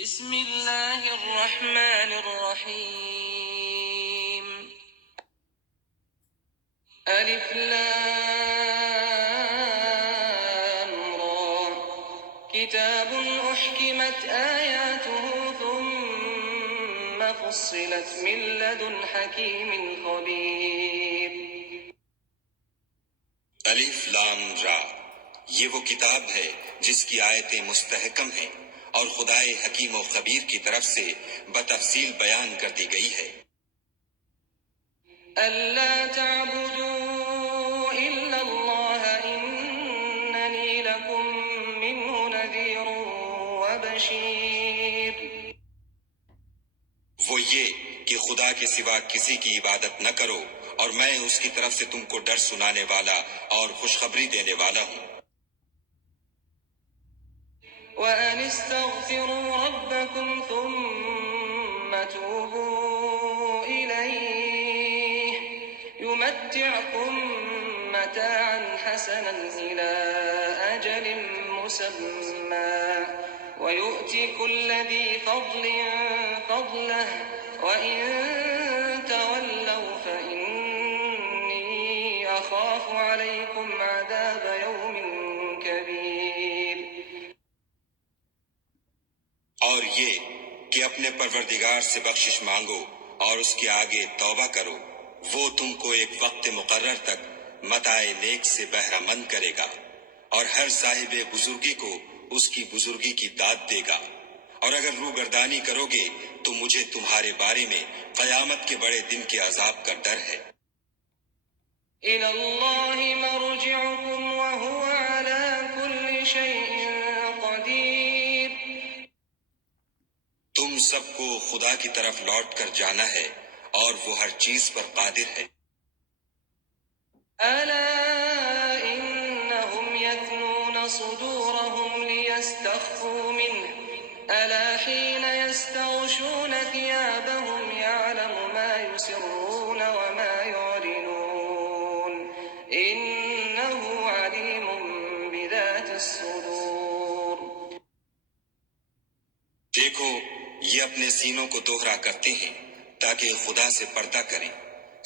بسم اللہ الرحمن الرحیم الف لام را کتاب احکمت آیاته ثم فصلت من لدن حکیم خبیر۔ الف لام را، یہ وہ کتاب ہے جس کی آیتیں مستحکم ہیں اور خدائے حکیم و خبیر کی طرف سے بتفصیل بیان کر دی گئی ہے۔ ألا تعبدوا إلا الله إنني لكم منه نذير وبشير۔ وہ یہ کہ خدا کے سوا کسی کی عبادت نہ کرو اور میں اس کی طرف سے تم کو ڈر سنانے والا اور خوشخبری دینے والا ہوں۔ وأن استغفروا ربكم ثم توبوا إليه يمتعكم متاعا حسنا إلى أجل مسمى ويؤتي كل ذي فضل فضله وإن تولوا فإني أخاف عليكم عذاب يوم كبير۔ اور یہ کہ اپنے پروردگار سے بخشش مانگو اور اس کے آگے توبہ کرو، وہ تم کو ایک وقت مقرر تک متاع نیک سے بہرہ مند کرے گا اور ہر صاحب بزرگی کو اس کی بزرگی کی داد دے گا، اور اگر روگردانی کرو گے تو مجھے تمہارے بارے میں قیامت کے بڑے دن کے عذاب کا ڈر ہے۔ إِلَى اللَّهِ مَرْجِعُكُمْ وَهُوَ عَلَى كُلِّ شَيْءٍ قَدِيرٌ۔ تم سب کو خدا کی طرف لوٹ کر جانا ہے اور وہ ہر چیز پر قادر ہے۔ أَلَا إِنَّهُمْ يَثْنُونَ صُدُورَهُمْ لِيَسْتَخْفُوا مِنْهُ أَلَا حِينَ يَسْتَغْشُونَ ثِيَابَهُمْ يَعْلَمُ مَا يُسِرُّونَ وَمَا يُعْلِنُونَ إِنَّهُ عَلِيمٌ بِذَاتِ الصُّدُورِ۔ دیکھو یہ اپنے سینوں کو دوہرا کرتے ہیں تاکہ خدا سے پردہ کریں۔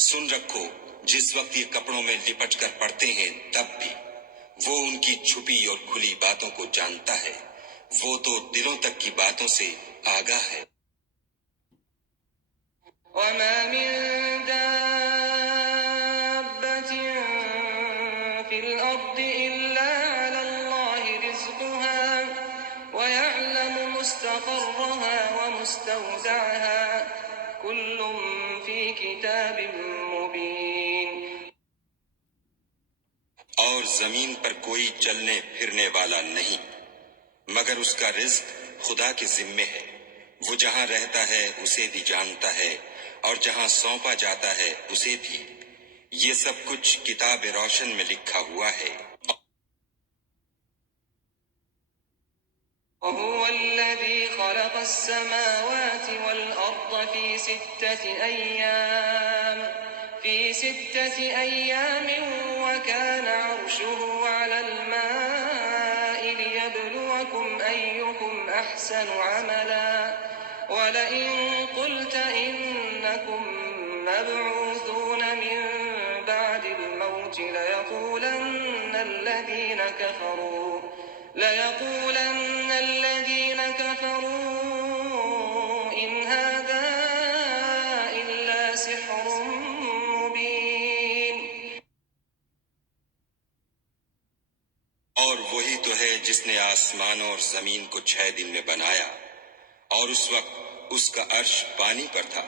سن رکھو جس وقت یہ کپڑوں میں لپٹ کر پڑتے ہیں تب بھی وہ ان کی چھپی اور کھلی باتوں کو جانتا ہے، وہ تو دلوں تک کی باتوں سے آگاہ ہے۔ وَمَا مِن دَابَّةٍ فِي الْأَرْضِ إِلَّا عَلَى اللَّهِ رِزْقُهَا وَيَعْلَمُ مُسْتَقَرَّهَا وَمُسْتَوْدَعَهَا كُلٌّ فِي كِتَابٍ مُبِينٍ۔ اور زمین پر کوئی چلنے پھرنے والا نہیں مگر اس کا رزق خدا کے ذمے ہے، وہ جہاں رہتا ہے اسے بھی جانتا ہے اور جہاں سونپا جاتا ہے اسے بھی، یہ سب کچھ کتاب روشن میں لکھا ہوا ہے۔ وَهُوَ الَّذِي خَلَقَ السَّمَاوَاتِ وَالْأَرْضَ فِي سِتَّةِ أَيَّامٍ وَكَانَ عَرْشُهُ عَلَى الْمَاءِ لِيَبْلُوَكُمْ أَيُّكُمْ أَحْسَنُ عَمَلًا وَلَئِن قُلْتَ إِنَّكُمْ مَبْعُوثُونَ مِن بَعْدِ الْمَوْتِ لَيَقُولَنَّ الَّذِينَ كَفَرُوا إِنْ هَذَا إِلَّا سِحْرٌ مُبِينٌ۔ اور وہی تو ہے جس نے آسمانوں اور زمین کو 6 دن میں بنایا، اور اس وقت اس کا عرش پانی پر تھا۔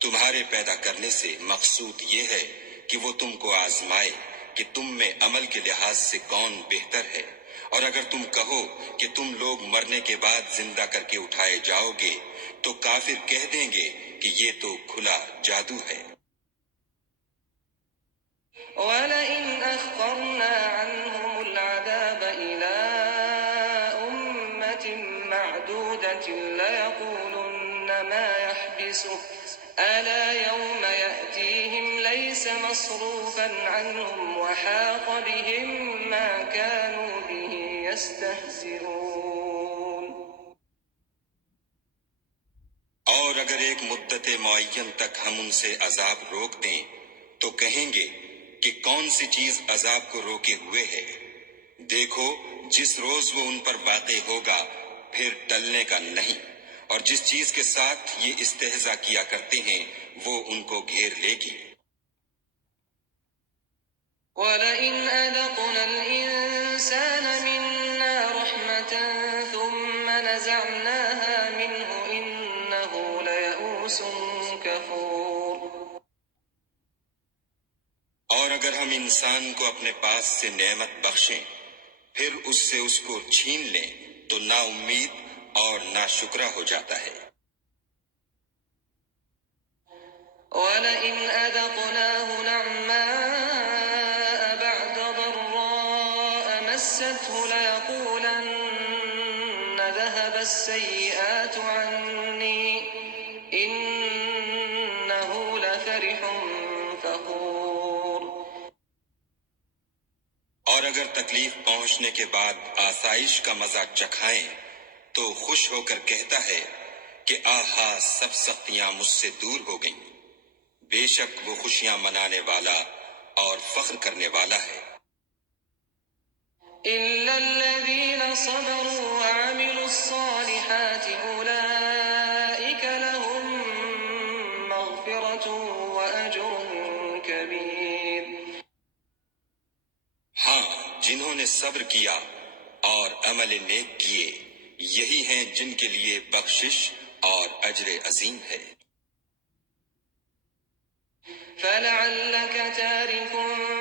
تمہارے پیدا کرنے سے مقصود یہ ہے کہ وہ تم کو آزمائے کہ تم میں عمل کے لحاظ سے کون بہتر ہے، اور اگر تم کہو کہ تم لوگ مرنے کے بعد زندہ کر کے اٹھائے جاؤ گے تو کافر کہہ دیں گے کہ یہ تو کھلا جادو ہے۔ وَلَئِنْ أَخَّرْنَا عَنْهُمُ الْعَذَابَ إِلَىٰ أُمَّةٍ مَّعْدُودَةٍ لَّيَقُولُنَّ مَا يَحْبِسُهُ أَلَا يَوْمَ يَأْتِيهِمْ لَيْسَ مَصْرُوفًا عَنْهُمْ وَحَاقَ بِهِم مَّا كَانُوا بِهِ يَسْتَهْزِئُونَ۔ ایک مدت معین تک ہم ان سے عذاب روک دیں تو کہیں گے کہ کون سی چیز عذاب کو روکے ہوئے ہے؟ دیکھو جس روز وہ ان پر واقع ہوگا پھر ٹلنے کا نہیں، اور جس چیز کے ساتھ یہ استہزاء کیا کرتے ہیں وہ ان کو گھیر لے گی۔ وَلَئِنْ أَذَقْنَا الْإِنسَانَ مِنَّا رَحْمَةً ثُمَّ نَزَعْنَاهَا مِنْهُ إِنَّهُ لَيَئُوسٌ كَفُورٌ۔ اور اگر ہم انسان کو اپنے پاس سے نعمت بخشیں پھر اس سے اس کو چھین لیں تو نا امید اور نا شکرہ ہو جاتا ہے۔ وَلَئِنْ أَذَقْنَاهُ نَعْمَاءَ بَعْدَ ضَرَّاءَ مَسَّتْهُ لَيَقُولَنَّ ذَهَبَ السَّيِّئَاتُ عَنِّي إِنَّهُ لَفَرِحٌ فَخُورٌ۔ اور اگر تکلیف پہنچنے کے بعد آسائش کا مزہ چکھائیں تو خوش ہو کر کہتا ہے کہ آہا سب سختیاں مجھ سے دور ہو گئیں، بے شک وہ خوشیاں منانے والا اور فخر کرنے والا ہے۔ إِلَّا الَّذِينَ صَبَرُوا وَعَمِلُوا الصَّالِحَاتِ أُولَئِكَ لَهُم مَّغْفِرَةٌ وَأَجْرٌ كَبِيرٌ۔ ہاں جنہوں نے صبر کیا اور عمل نیک کیے یہی ہیں جن کے لیے بخشش اور اجر عظیم ہے۔ فَلَعَلَّكَ تَارِكٌ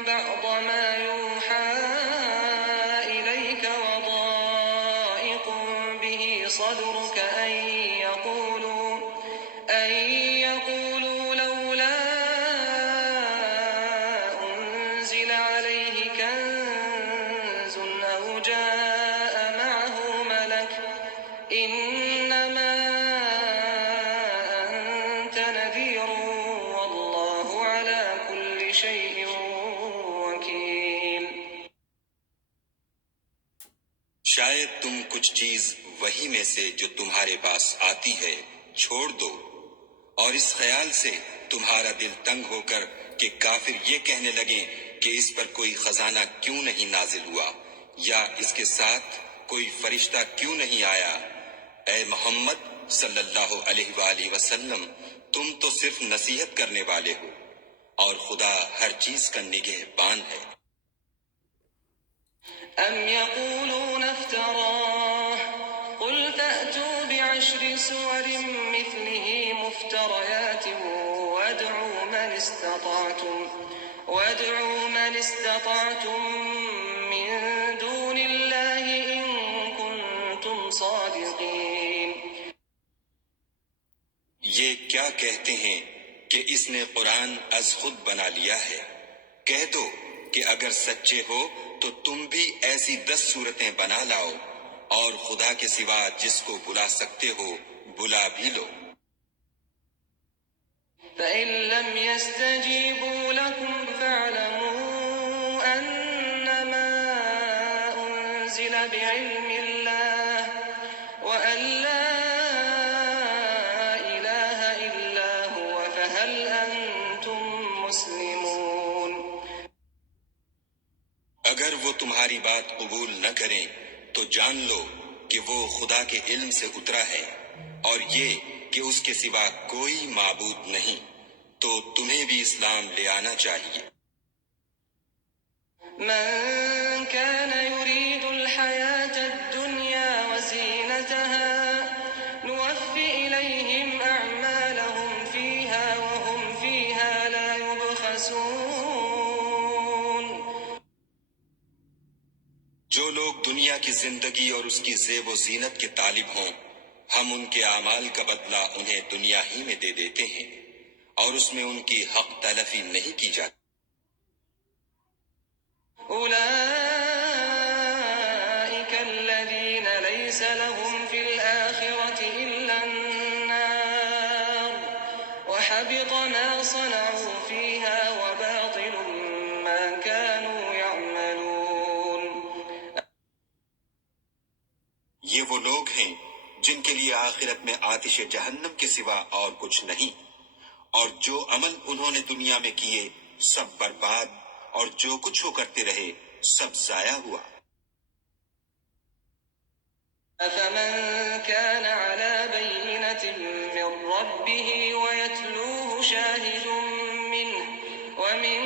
بَعْضَ مَا يُوحَىٰ إِلَيْكَ وَضَائِقٌ بِهِ صَدْرُكَ أَن يَقُولُوا لَوْلَا أُنزِلَ عَلَيْهِ كَنزٌ أَوْ جَاءَ مَعَهُ مَلَكٌ إِنَّمَا أَنتَ نَذِيرٌ وَاللَّهُ عَلَىٰ كُلِّ شَيْءٍ وَكِيلٌ۔ شاید تم کچھ چیز وہی میں سے جو تمہارے پاس آتی ہے چھوڑ دو، اور اس خیال سے تمہارا دل تنگ ہو کر کہ کافر یہ کہنے لگیں کہ اس پر کوئی خزانہ کیوں نہیں نازل ہوا یا اس کے ساتھ کوئی فرشتہ کیوں نہیں آیا۔ اے محمد صلی اللہ علیہ وآلہ وسلم تم تو صرف نصیحت کرنے والے ہو، اور خدا ہر چیز کا نگہبان ہے۔ أَمْ يَقُولُونَ افْتَرَاهُ قُلْ فَأْتُوا بِعَشْرِ سُوَرٍ مِّثْلِهِ مُفْتَرَيَاتٍ وَادْعُوا مَنِ اسْتَطَعْتُم مِّن دُونِ اللَّهِ إِن كُنتُمْ صَادِقِينَ۔ یہ کیا کہتے ہیں کہ اس نے قرآن از خود بنا لیا ہے؟ کہہ دو کہ اگر سچے ہو تو تم بھی ایسی 10 صورتیں بنا لاؤ، اور خدا کے سوا جس کو بلا سکتے ہو بلا بھی لو۔ فَإِن لَّمْ يَسْتَجِيبُوا لَكُمْ فَاعْلَمُوا أَنَّمَا أُنزِلَ بِعِلْمِ اللَّهِ وَأَن لَّا إِلَٰهَ إِلَّا هُوَ فَهَلْ أَنتُم مُّسْلِمُونَ۔ اگر وہ تمہاری بات قبول نہ کریں تو جان لو کہ وہ خدا کے علم سے اترا ہے، اور یہ کہ اس کے سوا کوئی معبود نہیں، تو تمہیں بھی اسلام لے آنا چاہیے۔ مَن كَانَ يُرِيدُ الْحَيَاةَ الدُّنْيَا وَزِينَتَهَا نُوَفِّ إِلَيْهِمْ أَعْمَالَهُمْ فِيهَا وَهُمْ فِيهَا لَا يُبْخَسُونَ۔ جو لوگ دنیا کی زندگی اور اس کی زیب و زینت کے طالب ہوں ہم ان کے اعمال کا بدلہ انہیں دنیا ہی میں دے دیتے ہیں، اور اس میں ان کی حق تلفی نہیں کی جاتی۔ أُولَٰئِكَ الَّذِينَ لَيْسَ لَهُمْ فِي الْآخِرَةِ إِلَّا النَّارُ وَحَبِطَ مَا صَنَعُوا فِيهَا وَبَاطِلٌ مَّا كَانُوا يَعْمَلُونَ۔ یہ وہ لوگ ہیں جن کے لیے آخرت میں آتش جہنم کے سوا اور کچھ نہیں، اور جو عمل انہوں نے دنیا میں کیے سب برباد، اور جو کچھ وہ کرتے رہے سب ضائع ہوا۔ أفمن كان على بينة من ربه ويتلوه شاهد منه ومن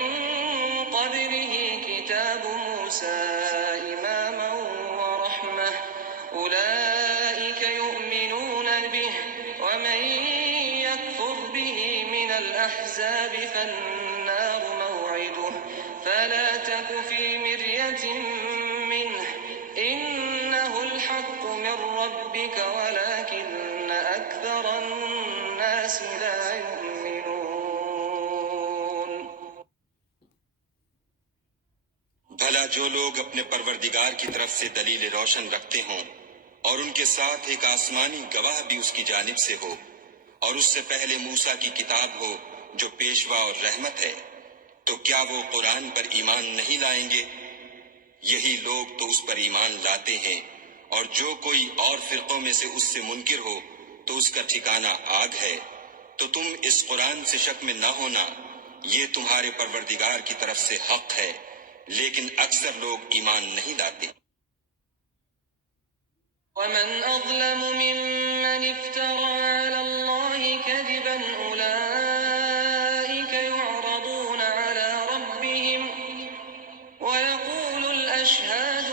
قبله كتاب موسى إماما ورحمة أولئك يؤمنون به ومن يكفر به من الأحزاب فالنار موعده فلا تك في مرية منه إنه الحق من ربك ولكن أكثر الناس لا يؤمنون۔ بھلا جو لوگ اپنے پروردگار کی طرف سے دلیل روشن رکھتے ہوں اور ان کے ساتھ ایک آسمانی گواہ بھی اس کی جانب سے ہو، اور اس سے پہلے موسیٰ کی کتاب ہو جو پیشوا اور رحمت ہے، تو کیا وہ قرآن پر ایمان نہیں لائیں گے؟ یہی لوگ تو اس پر ایمان لاتے ہیں، اور جو کوئی اور فرقوں میں سے اس سے منکر ہو تو اس کا ٹھکانہ آگ ہے۔ تو تم اس قرآن سے شک میں نہ ہونا، یہ تمہارے پروردگار کی طرف سے حق ہے، لیکن اکثر لوگ ایمان نہیں لاتے۔ ومن أظلم ممن افترى على الله كذبا أولئك يعرضون على ربهم ويقول الأشهاد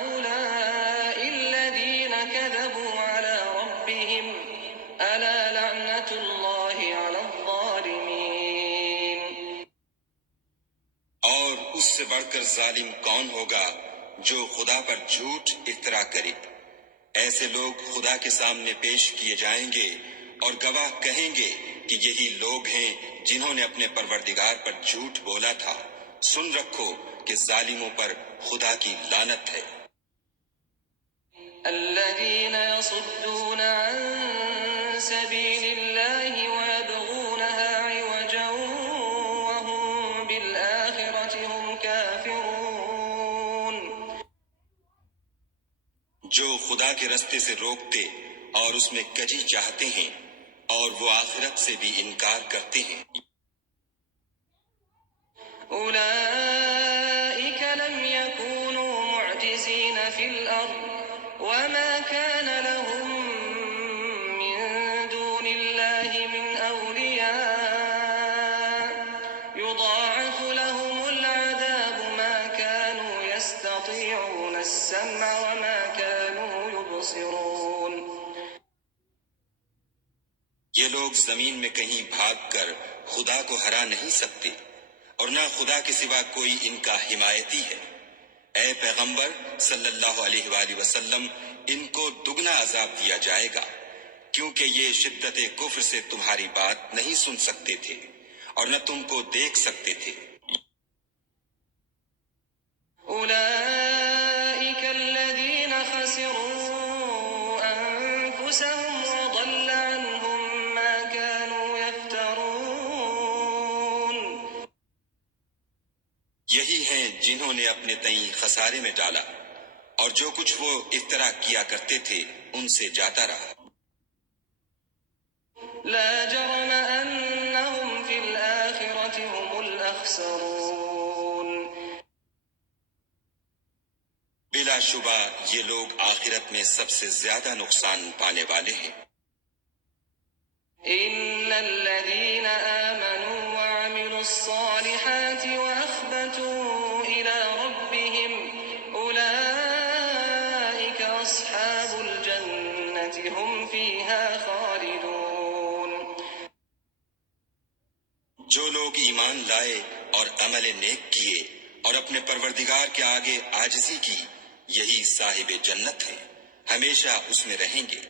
هؤلاء الذين كذبوا على ربهم ألا لعنة الله على الظالمين۔ اور اس سے بڑھ کر ظالم کون ہوگا جو خدا پر جھوٹ افترا کرے؟ ایسے لوگ خدا کے سامنے پیش کیے جائیں گے اور گواہ کہیں گے کہ یہی لوگ ہیں جنہوں نے اپنے پروردگار پر جھوٹ بولا تھا۔ سن رکھو کہ ظالموں پر خدا کی لعنت ہے۔ الذين يصدون عن سبيل الله ويبغونها عوجا وهم بالآخرة هم كافرون۔ جو خدا کے رستے سے روکتے اور اس میں کجی چاہتے ہیں اور وہ آخرت سے بھی انکار کرتے ہیں۔ أولئك لم يكونوا معجزين في الأرض وما كان لهم من دون الله من أولياء يضاعف لهم العذاب ما كانوا يستطيعون السمع وما كانوا يبصرون۔ یہ لوگ زمین میں کہیں بھاگ کر خدا کو ہرا نہیں سکتے، اور نہ خدا کے سوا کوئی ان کا حمایتی ہے۔ اے پیغمبر صلی اللہ علیہ وآلہ وسلم، ان کو دگنا عذاب دیا جائے گا، کیونکہ یہ شدت کفر سے تمہاری بات نہیں سن سکتے تھے اور نہ تم کو دیکھ سکتے تھے۔ أولئك الذين خسروا أنفسهم وضل عنهم ما كانوا يفترون۔ یہی ہیں جنہوں نے اپنے تئیں خسارے میں ڈالا، اور جو کچھ وہ افترا کیا کرتے تھے ان سے جاتا رہا۔ لا جرم أنهم في الآخرة هم الأخسرون۔ بلا شبہ یہ لوگ آخرت میں سب سے زیادہ نقصان پانے والے ہیں۔ إن الذين آمنوا وعملوا الصالحات وأخبتوا إلى ربهم أولئك أصحاب الجنة هم فيها خالدون۔ جو لوگ ایمان لائے اور عمل نیک کیے اور اپنے پروردگار کے آگے عاجزی کی، یہی صاحب جنت ہیں، ہمیشہ اس میں رہیں گے۔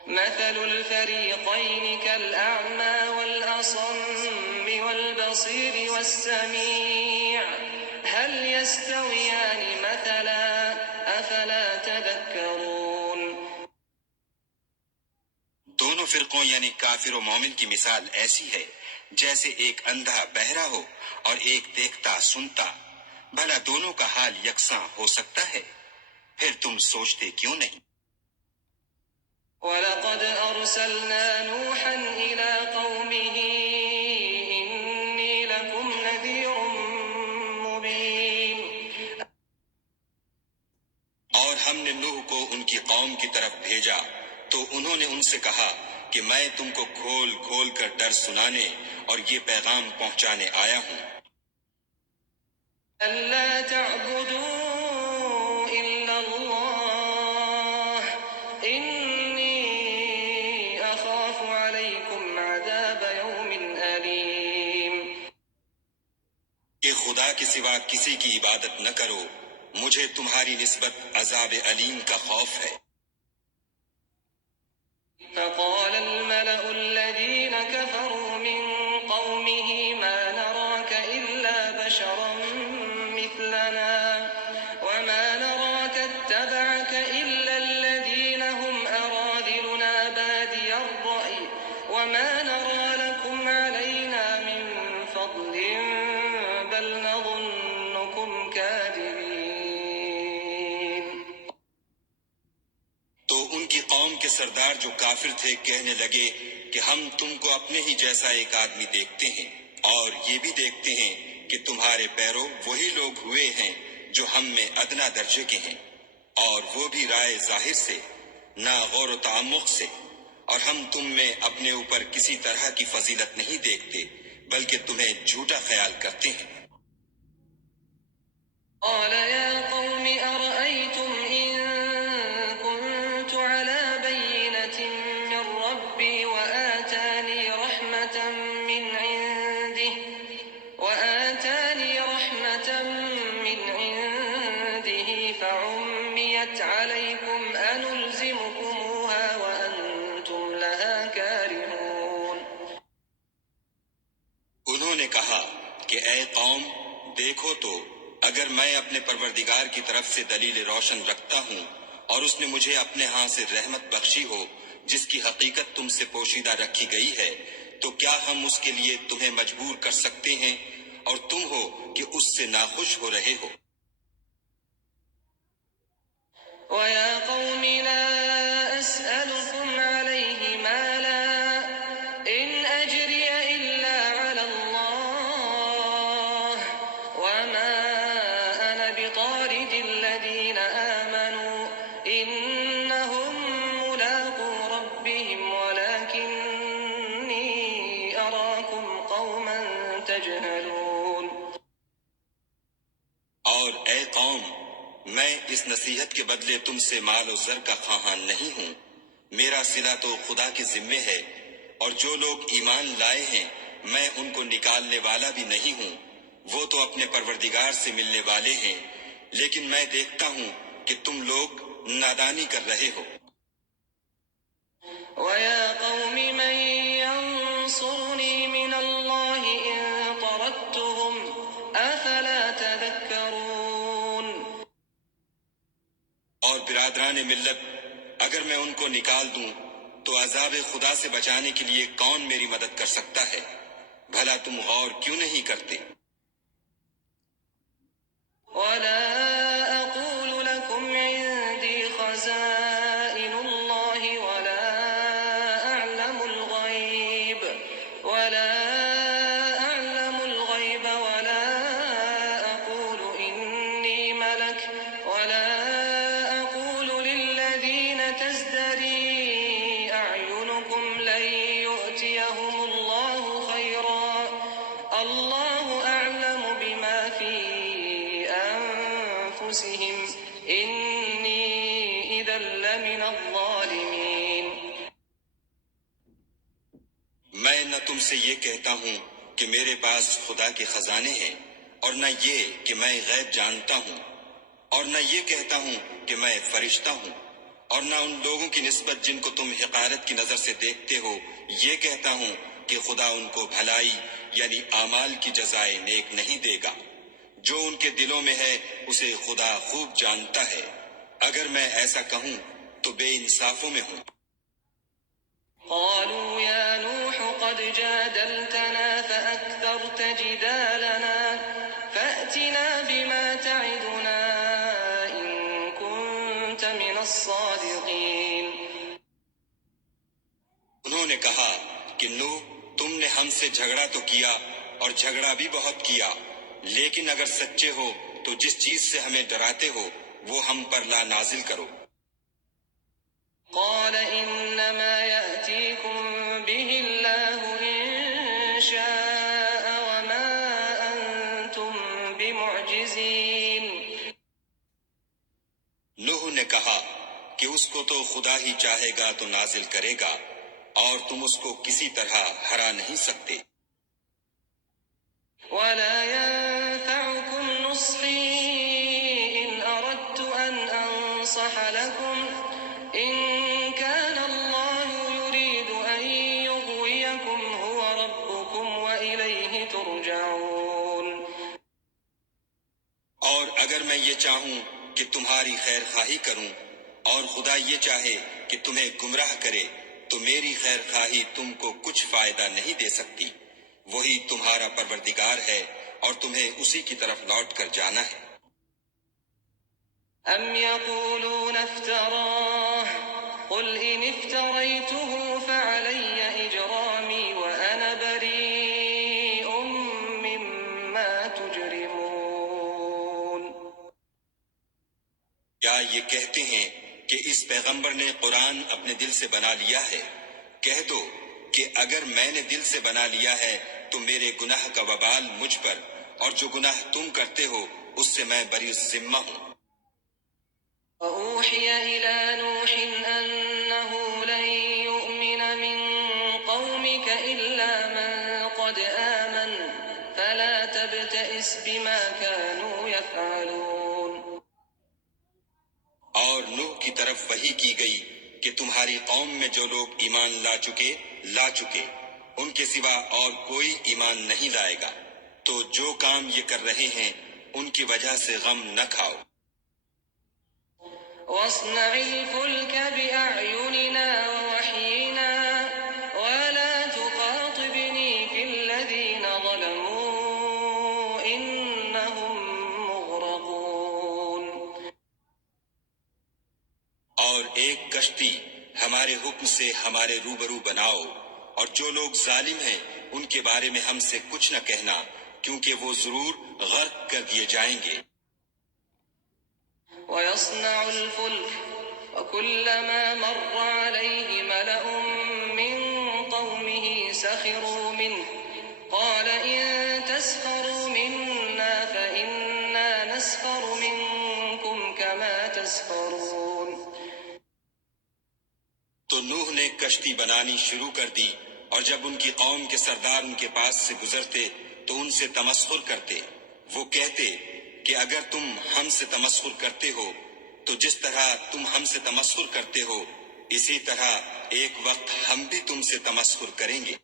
مثل الفريقين كالأعمى والأصم والبصير والسميع هل يستويان مثلا أفلا تذكرون۔ دونوں فرقوں یعنی کافر و مومن کی مثال ایسی ہے جیسے ایک اندھا بہرا ہو اور ایک دیکھتا سنتا، بھلا دونوں کا حال یکساں ہو سکتا ہے؟ پھر تم سوچتے کیوں نہیں؟ وَلَقَدْ أَرْسَلْنَا نُوحًا إِلَىٰ قَوْمِهِ إِنِّي لَكُمْ نَذِيرٌ مُّبِينٌ. اور ہم نے نوح کو ان کی قوم کی طرف بھیجا تو انہوں نے ان سے کہا کہ میں تم کو کھول کھول کر ڈر سنانے اور یہ پیغام پہنچانے آیا ہوں أَلَّا تَعْبُدُوا إِلَّا اللَّهَ إِنِّي أَخَافُ عَلَيْكُمْ عَذَابَ يَوْمٍ أَلِيمٍ. کہ خدا کے سوا کسی کی عبادت نہ کرو، مجھے تمہاری نسبت عذاب علیم کا خوف ہے۔ فقال الملأ الذين كفروا من قومه ما نراك إلا بشرا مثلنا وما نراك اتبعك إلا الذين هم أراذلنا بادي الرأي وما نرى لكم علينا من فضل بل نظنكم كاذبين. تو ان کی قوم کے سردار جو کافر تھے کہنے لگے کہ ہم تم کو اپنے ہی جیسا ایک آدمی دیکھتے ہیں اور یہ بھی دیکھتے ہیں کہ تمہارے پیرو وہی لوگ ہوئے ہیں جو ہم میں ادنا درجے کے ہیں، اور وہ بھی رائے ظاہر سے، نہ غور و تعمق سے، اور ہم تم میں اپنے اوپر کسی طرح کی فضیلت نہیں دیکھتے بلکہ تمہیں جھوٹا خیال کرتے ہیں۔ قال يا قوم أرأيتم إن كنت على بينة من ربي وآتاني رحمة من عنده فعميت عليكم أنلزمكموها وأنتم لها كارهون. انہوں نے کہا کہ اے قوم دیکھو تو اگر میں اپنے پروردگار کی طرف سے دلیل روشن رکھتا ہوں اور اس نے مجھے اپنے ہاں سے رحمت بخشی ہو جس کی حقیقت تم سے پوشیدہ رکھی گئی ہے، تو کیا ہم اس کے لیے تمہیں مجبور کر سکتے ہیں اور تم ہو کہ اس سے ناخوش ہو رہے ہو؟ وَيَا قَوْمِ لَا أَسْأَلُكُمْ عَلَيْهِ مَالًا إِنْ أَجْرِيَ إِلَّا عَلَى اللَّهِ وَمَا أَنَا بِطَارِدِ الَّذِينَ آمَنُوا إِنَّهُمْ مُلَاقُو رَبِّهِمْ وَلَكِنِّي أَرَاكُمْ قَوْمًا تَجْهَلُونَ. اور اے قوم، میں اس نصیحت کے بدلے تم سے مال و زر کا خواہاں نہیں ہوں، میرا صلہ تو خدا کے ذمے ہے، اور جو لوگ ایمان لائے ہیں میں ان کو نکالنے والا بھی نہیں ہوں، وہ تو اپنے پروردگار سے ملنے والے ہیں، لیکن میں دیکھتا ہوں کہ تم لوگ نادانی کر رہے ہو۔ وَيَا قَوْمِ مَن يَنصُرُنِي مِنَ اللَّهِ إِن طَرَدتُّهُمْ أَفَلَا تَذَكَّرُونَ. اور برادران ملت، اگر میں ان کو نکال دوں تو عذاب خدا سے بچانے کے لیے کون میری مدد کر سکتا ہے؟ بھلا تم غور کیوں نہیں کرتے؟ وَلَا أَقُولُ لَكُمْ عِندِي خَزَائِنُ اللَّهِ وَلَا أَعْلَمُ الْغَيْبَ وَلَا أَقُولُ إِنِّي مَلَكٌ وَلَا أَقُولُ لِلَّذِينَ تَزْدَرِي أَعْيُنُكُمْ لَن يُؤْتِيَهُمُ اللَّهُ خَيْرًا اللَّهُ أَعْلَمُ بِمَا فِي أَنفُسِهِمْ إِنِّي إِذًا لَّمِنَ الظَّالِمِينَ. میں نہ تم سے یہ کہتا ہوں کہ میرے پاس خدا کے خزانے ہیں، اور نہ یہ کہ میں غیب جانتا ہوں، اور نہ یہ کہتا ہوں کہ میں فرشتہ ہوں، اور نہ ان لوگوں کی نسبت جن کو تم حقارت کی نظر سے دیکھتے ہو یہ کہتا ہوں کہ خدا ان کو بھلائی یعنی اعمال کی جزائے نیک نہیں دے گا۔ جو ان کے دلوں میں ہے اسے خدا خوب جانتا ہے، اگر میں ایسا کہوں تو بے انصافوں میں ہوں۔ قالوا يا نوح قد جادلتنا فأكثرت جدالنا فأتنا بما تعدنا إن كنت كنت من الصادقين. انہوں نے کہا کہ نوح، تم نے ہم سے جھگڑا تو کیا اور جھگڑا بھی بہت کیا، لیکن اگر سچے ہو تو جس چیز سے ہمیں ڈراتے ہو وہ ہم پر لا نازل کرو۔ قال إنما يأتيكم به الله إن شاء وما أنتم بمعجزين. نوح نے کہا کہ اس کو تو خدا ہی چاہے گا تو نازل کرے گا، اور تم اس کو کسی طرح ہرا نہیں سکتے۔ ولا ينفعكم نصحي إن أردت أن أنصح لكم إن كان الله يريد أن يغويكم هو ربكم وإليه ترجعون. اور اگر میں یہ چاہوں کہ تمہاری خیر خواہی کروں اور خدا یہ چاہے کہ تمہیں گمراہ کرے تو میری خیر خواہی تم کو کچھ فائدہ نہیں دے سکتی، وہی تمہارا پروردگار ہے اور تمہیں اسی کی طرف لوٹ کر جانا ہے۔ أم يقولون افتراه قل إن افتريته فعلي إجرامي وأنا بريء مما تجرمون. کیا یہ کہتے ہیں کہ اس پیغمبر نے قرآن اپنے دل سے بنا لیا ہے؟ کہہ دو کہ اگر میں نے دل سے بنا لیا ہے تو میرے گناہ کا وبال مجھ پر، اور جو گناہ تم کرتے ہو اس سے میں بری ذمہ ہوں۔ وأوحي إلى نوح أنه لن يؤمن من قومك إلا من قد آمن فلا تبتئس بما كانوا يفعلون. اور نوح کی طرف وحی کی گئی کہ تمہاری قوم میں جو لوگ ایمان لا چکے ان کے سوا اور کوئی ایمان نہیں لائے گا، تو جو کام یہ کر رہے ہیں ان کی وجہ سے غم نہ کھاؤ۔ واصنع الفلك بأعيننا ووحينا ولا تخاطبني في الذين ظلموا إنهم مغرقون. اور ایک کشتی ہمارے حکم سے ہمارے روبرو بناؤ، اور جو لوگ ظالم ہیں ان کے بارے میں ہم سے کچھ نہ کہنا، کیونکہ وہ ضرور غرق کر دیے جائیں گے۔ ويصنع الفلك وكلما مر عليه ملأ من قومه سخروا منه قال إن تسخروا منا فإنا نسخر منكم كما تسخرون. تو نوح نے کشتی بنانی شروع کر دی، اور جب ان کی قوم کے سردار ان کے پاس سے گزرتے تو ان سے تمسخر کرتے۔ وہ کہتے کہ اگر تم ہم سے تمسخر کرتے ہو تو جس طرح تم ہم سے تمسخر کرتے ہو اسی طرح ایک وقت ہم بھی تم سے تمسخر کریں گے۔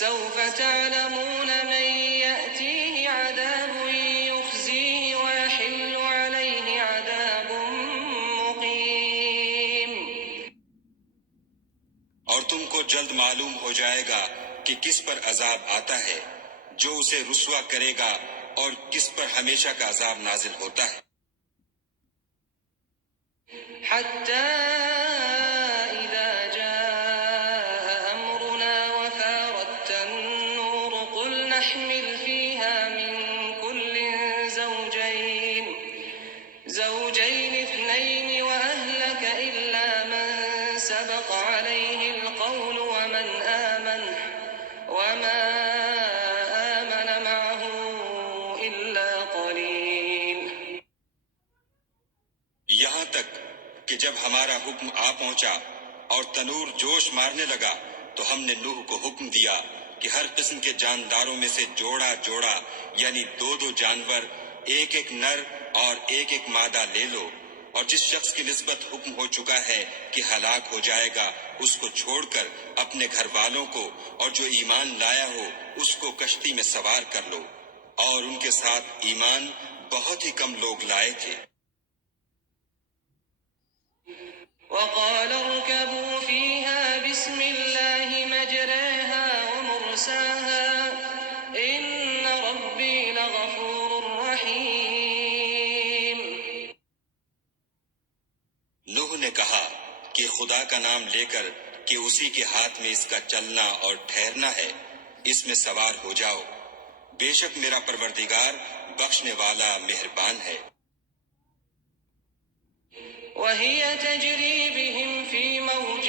سوف تعلمون من يأتيه عذاب يخزيه ويحل عليه عذاب مقيم. اور تم کو جلد معلوم ہو جائے گا کہ کس پر عذاب آتا ہے جو اسے رسوا کرے گا اور کس پر ہمیشہ کا عذاب نازل ہوتا ہے۔ حتى إذا جاء أمرنا وفارت النور قل نحمل فيها من كل زوجين اثنين وأهلك إلا من سبق عليه القول ومن آمن وما آمن معه إلا قليل. یہاں تک کہ جب ہمارا حکم آ پہنچا اور تنور جوش مارنے لگا تو ہم نے نوح کو حکم دیا کہ ہر قسم کے جانداروں میں سے جوڑا جوڑا یعنی دو دو جانور، ایک ایک نر اور ایک ایک مادہ لے لو، اور جس شخص کی نسبت حکم ہو چکا ہے کہ ہلاک ہو جائے گا اس کو چھوڑ کر اپنے گھر والوں کو اور جو ایمان لایا ہو اس کو کشتی میں سوار کر لو، اور ان کے ساتھ ایمان بہت ہی کم لوگ لائے تھے۔ وقال اركبوا فيها بسم الله مجراها ومرساها إن ربي لغفور رحيم. خدا کا نام لے کر کہ اسی کے ہاتھ میں اس کا چلنا اور ٹھہرنا ہے، اس میں سوار ہو جاؤ، بے شک میرا پروردگار بخشنے والا مہربان ہے۔ وهي تجري بهم في موج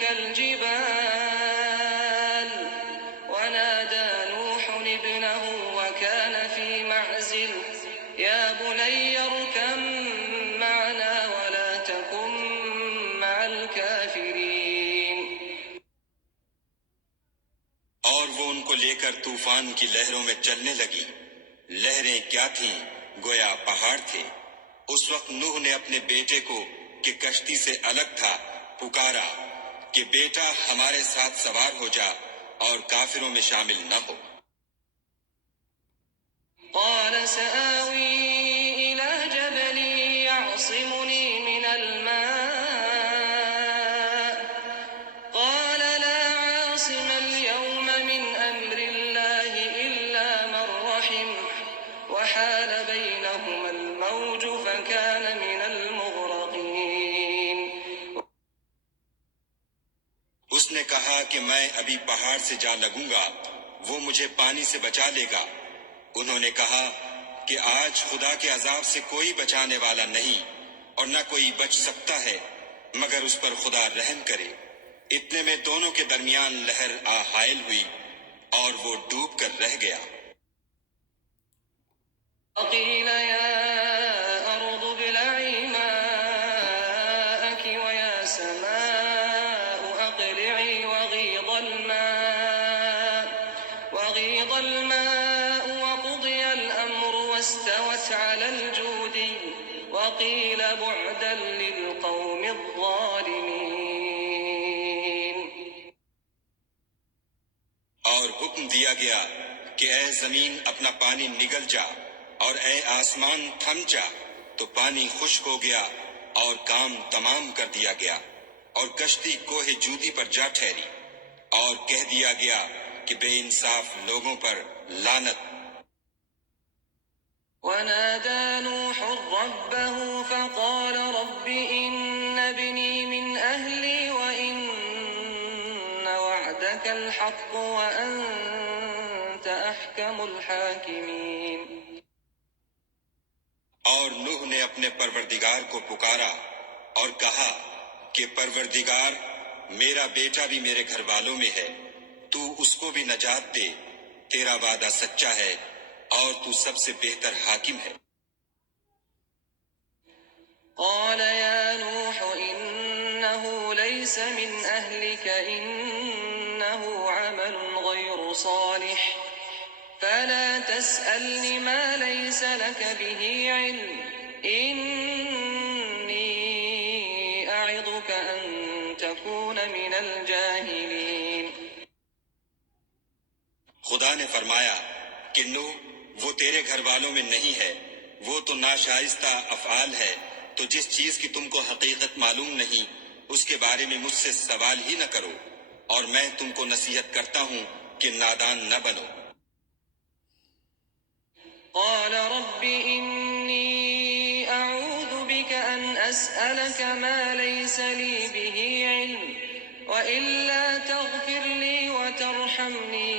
كالجبال ونادى نوح ابنه وكان في معزل يا بني اركب معنا ولا تكن مع الكافرين۔ اور وہ ان کو لے کر طوفان کی لہروں میں چلنے لگی۔ لہریں کیا تھیں؟ گویا پہاڑ تھے۔ اس وقت نوح نے اپنے بیٹے کو کہ کشتی سے الگ تھا پکارا کہ بیٹا ہمارے ساتھ سوار ہو جا اور کافروں میں شامل نہ ہو۔ قال سآوي إلى جبل يعصمني من الماء قال لا عاصم اليوم من أمر الله إلا من رحم وحال بينهما الموج فكان من المغرقين۔ اس نے کہا کہ میں ابھی پہاڑ سے جا لگوں گا، وہ مجھے پانی سے بچا لے گا۔ انہوں نے کہا کہ آج خدا کے عذاب سے کوئی بچانے والا نہیں اور نہ کوئی بچ سکتا ہے مگر اس پر خدا رحم کرے۔ اتنے میں دونوں کے درمیان لہر حائل ہوئی اور وہ ڈوب کر رہ گیا۔ وقيل يا أرض ابلعي ماءك ويا سماء أقلعي وغيض الماء وقضي الأمر واستوت على الجودي وقيل بعدا للقوم الظالمين۔ اور حکم دیا گیا کہ اے زمین اپنا پانی نگل جا اور اے آسمان تھم جا، تو پانی خشک ہو گیا اور کام تمام کر دیا گیا اور کشتی کوہ جودی پر جا ٹھہری، اور کہہ دیا گیا کہ بے انصاف لوگوں پر لعنت۔ ونادى نوح ربه فقال رب إن ابني من أهلي وإن وعدك الحق وأنت أحكم الحاكمين۔ اور نوح نے اپنے پروردگار کو پکارا اور کہا کہ پروردگار میرا بیٹا بھی میرے گھر والوں میں ہے، تو اس کو بھی نجات دے، تیرا وعدہ سچا ہے اور تو سب سے بہتر حاکم ہے۔ قال يا نوح إنه ليس من أهلك إنه عمل غير صالح فلا تسألني ما ليس لك به علم إني أعظك أن تكون من الجاهلين۔ خدا نے فرمایا کہ نوح وہ تیرے گھر والوں میں نہیں ہے، وہ تو ناشائستہ افعال ہے، تو جس چیز کی تم کو حقیقت معلوم نہیں اس کے بارے میں مجھ سے سوال ہی نہ کرو، اور میں تم کو نصیحت کرتا ہوں کہ نادان نہ بنو۔ قال رب إني أعوذ بك أن أسألك ما ليس لي به علم وإلا تغفر لي وترحمني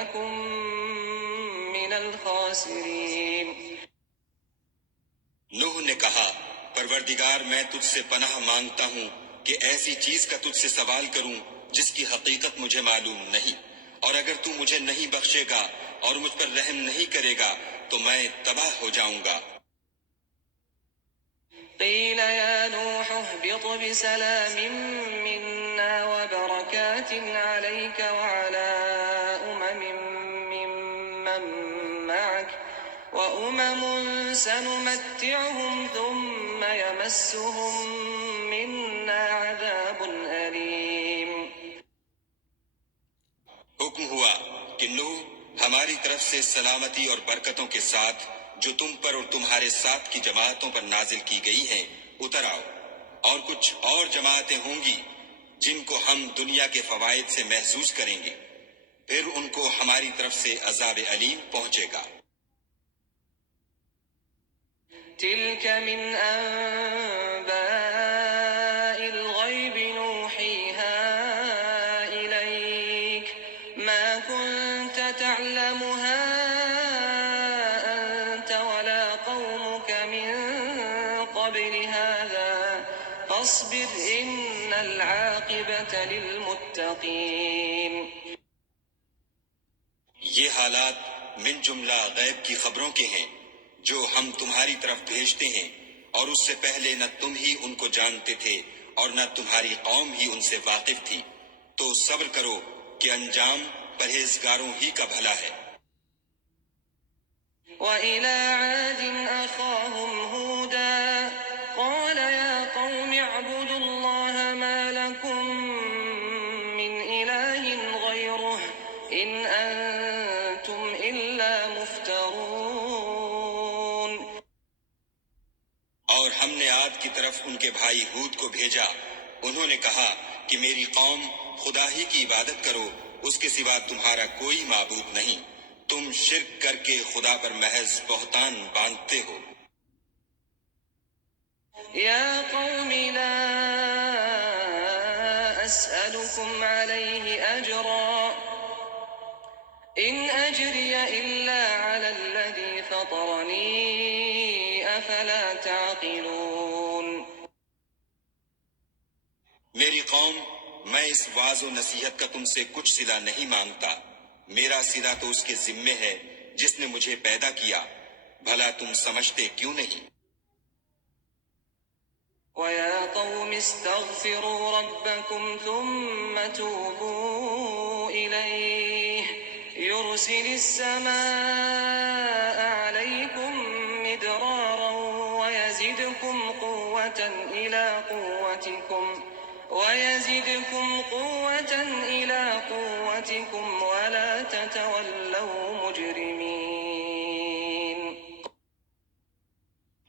أكن من الخاسرين۔ نوح نے کہا پروردگار میں تجھ سے پناہ مانگتا ہوں کہ ایسی چیز کا تجھ سے سوال کروں جس کی حقیقت مجھے معلوم نہیں، اور اگر تو مجھے نہیں بخشے گا اور مجھ پر رحم نہیں کرے گا تو میں تباہ ہو جاؤں گا۔ قيل يا نوح اهبط بسلام منا وبركات عليك وعلى ممن معك وأمم سنمتعهم ثم يمسهم منا عذاب أليم۔ حکم ہوا کہ نوح ہماری طرف سے سلامتی اور برکتوں کے ساتھ جو تم پر اور تمہارے ساتھ کی جماعتوں پر نازل کی گئی ہیں اتر آؤ، اور کچھ اور جماعتیں ہوں گی جن کو ہم دنیا کے فوائد سے محظوظ کریں گے، پھر ان کو ہماری طرف سے عذاب علیم پہنچے گا۔ تلك من أنباء من قبل هذا فاصبر إن العاقبة للمتقين. یہ حالات من جملہ غیب کی خبروں کے ہیں جو ہم تمہاری طرف بھیجتے ہیں، اور اس سے پہلے نہ تم ہی ان کو جانتے تھے اور نہ تمہاری قوم ہی ان سے واقف تھی، تو صبر کرو کہ انجام پرہیزگاروں ہی کا بھلا ہے۔ وَإِلَى عَادٍ أَخَاهُمْ هُودًا قَالَ يَا قَوْمِ اعْبُدُوا اللَّهَ مَا لَكُمْ مِنْ إِلَٰهٍ غَيْرُهُ إِنْ أَنْتُمْ إِلَّا مُفْتَرُونَ۔ اور ہم نے عاد کی طرف ان کے بھائی ہود کو بھیجا، انہوں نے کہا کہ میری قوم خدا ہی کی عبادت کرو، اس کے سوا تمہارا کوئی معبود نہیں، تم شرک کر کے خدا پر محض بہتان باندھتے ہو۔ يا قوم لا أسألكم عليه أجرا إن أجري إلا على الذي فطرني أفلا تعقلون۔ میری قوم، میں اس وعظ و نصیحت کا تم سے کچھ صلہ نہیں مانگتا، میرا صلہ تو اس کے ذمے ہے جس نے مجھے پیدا کیا، بھلا تم سمجھتے کیوں نہیں؟ وَيَا قَوْمِ اسْتَغْفِرُوا رَبَّكُمْ ثُمَّ تُوبُوا إِلَيْهِ يُرْسِلِ السَّمَاءَ عَلَيْكُمْ مِدْرَارًا وَيَزِدْكُمْ قُوَّةً إِلَىٰ قُوَّتِكُمْ وَلَا تَتَوَلَّوْا مُجْرِمِينَ۔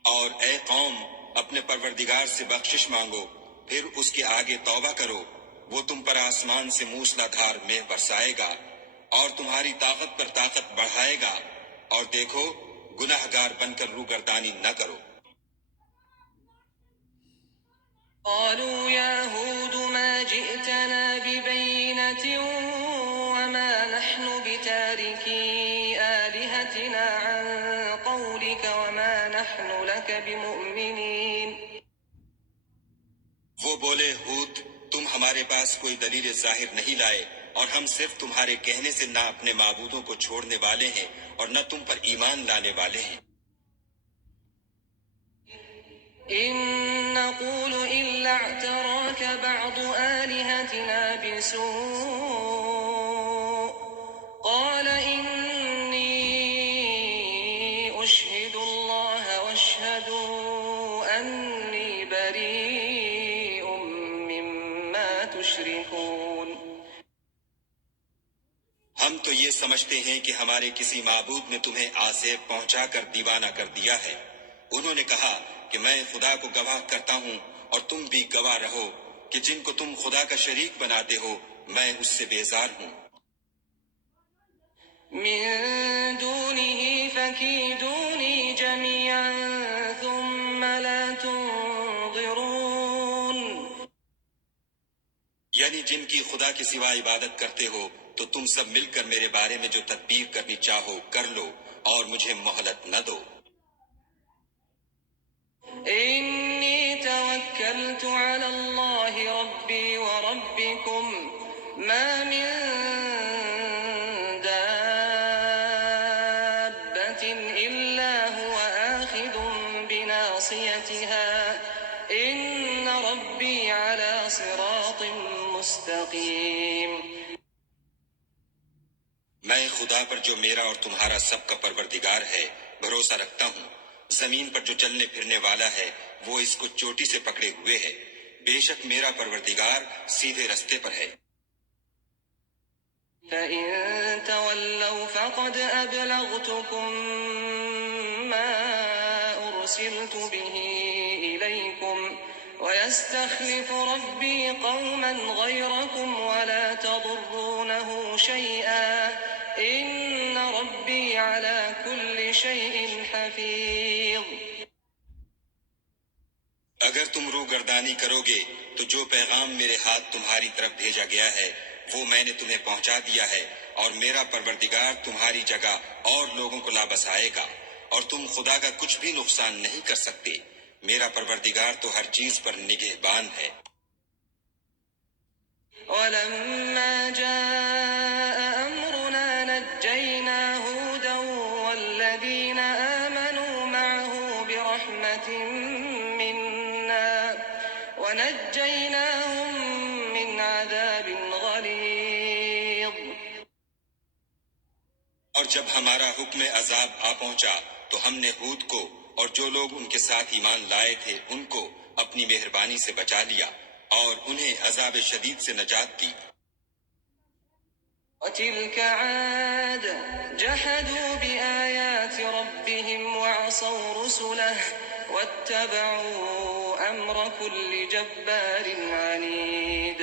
اور اے قوم، اپنے پروردگار سے بخشش مانگو، پھر اس کے آگے توبہ کرو، وہ تم پر آسمان سے موسلا دھار مے برسائے گا اور تمہاری طاقت پر طاقت بڑھائے گا، اور دیکھو گناہ گار بن کر روگردانی نہ کرو۔ قالوا يا هود ما جئتنا ببينة وما نحن بتاركي آلهتنا عن قولك وما نحن لك بمؤمنين۔ وہ بولے، ہود، تم ہمارے پاس کوئی دلیل ظاہر نہیں لائے، اور ہم صرف تمہارے کہنے سے نہ اپنے معبودوں کو چھوڑنے والے ہیں اور نہ تم پر ایمان لانے والے ہیں۔ إن نقول إلا اعتراك بعض آلهتنا بسوء قال إني أشهد الله واشهدوا أني بريء مما تشركون۔ ہم تو یہ سمجھتے ہیں کہ ہمارے کسی معبود نے تمہیں آزیب پہنچا کر دیوانہ کر دیا ہے۔ انہوں نے کہا کہ میں خدا کو گواہ کرتا ہوں اور تم بھی گواہ رہو کہ جن کو تم خدا کا شریک بناتے ہو میں اس سے بیزار ہوں۔ من دونه فكيدوني جميعا ثم لا تنظرون۔ یعنی جن کی خدا کے سوا عبادت کرتے ہو تو تم سب مل کر میرے بارے میں جو تدبیر کرنی چاہو کر لو اور مجھے مہلت نہ دو۔ إني توكلت على الله ربي وربكم ما من دابة إلا هو آخذ بناصيتها إن ربي على صراط مستقيم۔ میں خدا پر جو میرا اور تمہارا سب کا پروردگار ہے بھروسہ رکھتا ہوں، زمین پر جو چلنے پھرنے والا ہے وہ اس کو چوٹی سے پکڑے ہوئے ہے، بے شک میرا پروردگار سیدھے رستے پر ہے۔ فَإِن تَوَلَّوْا فَقَدْ أَبْلَغْتُكُم مَّا أُرْسِلْتُ بِهِ إِلَيْكُمْ وَيَسْتَخْلِفُ رَبِّي قَوْمًا غَيْرَكُمْ وَلَا تَضُرُّونَهُ شَيْئًا إِنَّ رَبِّي عَلَى كُلِّ شَيْءٍ حَفِيظٌ۔ اگر تم روگردانی کرو گے تو جو پیغام میرے ہاتھ تمہاری طرف بھیجا گیا ہے وہ میں نے تمہیں پہنچا دیا ہے، اور میرا پروردگار تمہاری جگہ اور لوگوں کو لا بسائے گا، اور تم خدا کا کچھ بھی نقصان نہیں کر سکتے. میرا پروردگار تو ہر چیز پر نگہبان ہے. ولما جاء أمرنا نجينا هودا والذين آمنوا معه برحمة منا ونجيناهم من عذاب غليظ. اور جب ہمارا حکم عذاب آ پہنچا تو ہم نے ہود کو اور جو لوگ ان کے ساتھ ایمان لائے تھے ان کو اپنی مہربانی سے بچا لیا اور انہیں عذاب شدید سے نجات دی. وتلك عاد جحدوا بآيات ربهم وعصوا رسله واتبعوا أمر كل جبار عنيد.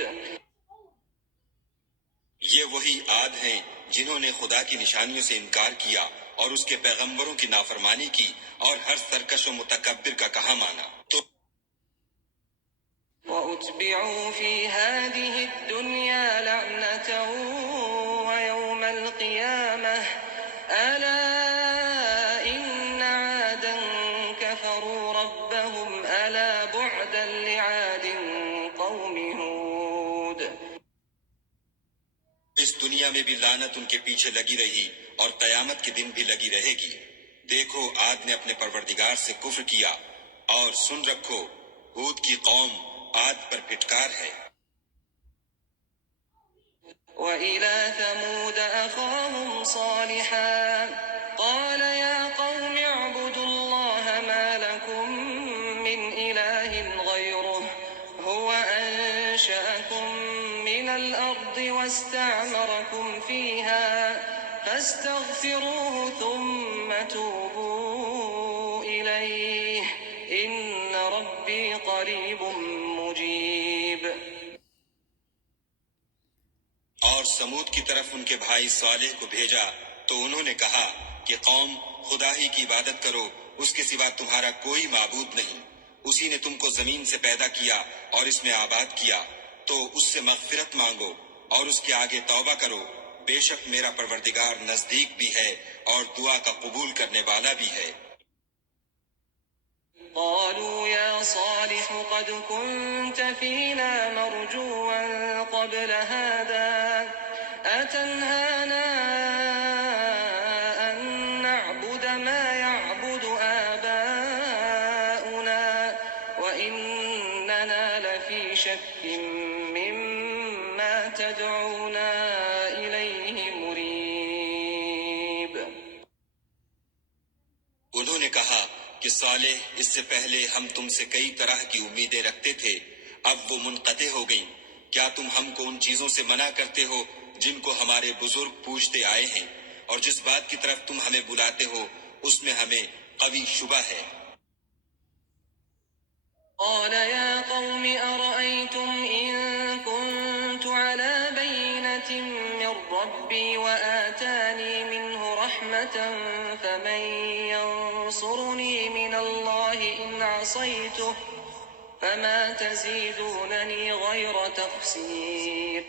یہ وہی عاد ہیں جنہوں نے خدا کی نشانیوں سے انکار کیا اور اس کے پیغمبروں کی نافرمانی کی اور ہر سرکش و متکبر کا کہا مانا. تو وأتبعوا في هذه الدنيا لعنة ويوم القيامة ألا إن عادا كفروا ربهم ألا بعدا لعاد قوم هود. اس دنیا میں بھی لعنت ان کے پیچھے لگی رہی اور قیامت کے دن بھی لگی رہے گی. دیکھو عاد نے اپنے پروردگار سے کفر کیا اور سن رکھو ہود کی قوم عاد پر پھٹکار ہے. وإلى ثمود أخاهم صالحا قال يا قوم اعبدوا الله ما لكم من إله غيره هو أنشأكم من الأرض واستعمركم فيها فاستغفروه ثم توبوا إليه إن ربي قريب مجيب. اور سمود کی طرف ان کے بھائی صالح کو بھیجا تو انہوں نے کہا کہ قوم خدا ہی کی عبادت کرو، اس کے سوا تمہارا کوئی معبود نہیں. اسی نے تم کو زمین سے پیدا کیا اور اس میں آباد کیا، تو اس سے مغفرت مانگو اور اس کے آگے توبہ کرو. بے شک میرا پروردگار نزدیک بھی ہے اور دعا کا قبول کرنے والا بھی ہے. قالوا يا صالح قد كنت فينا مرجوا قبل هذا أتنهانا أن نعبد ما يعبد آباؤنا وإننا لفي شك مما تدعونا إليه مريب. انہوں نے کہا کہ صالح اس سے پہلے ہم تم سے کئی طرح کی امیدیں رکھتے تھے، اب وہ منقطع ہو گئیں. کیا تم ہم کو ان چیزوں سے منع کرتے ہو جن کو ہمارے بزرگ پوچھتے آئے ہیں، اور جس بات کی طرف تم ہمیں بلاتے ہو اس میں ہمیں قوی شبہ ہے. قال يا قوم أرأيتم إن كنت على بينة من ربي وآتاني منه رحمة فمن ينصرني من الله إن عصيته فما تزيدونني غير تخسير.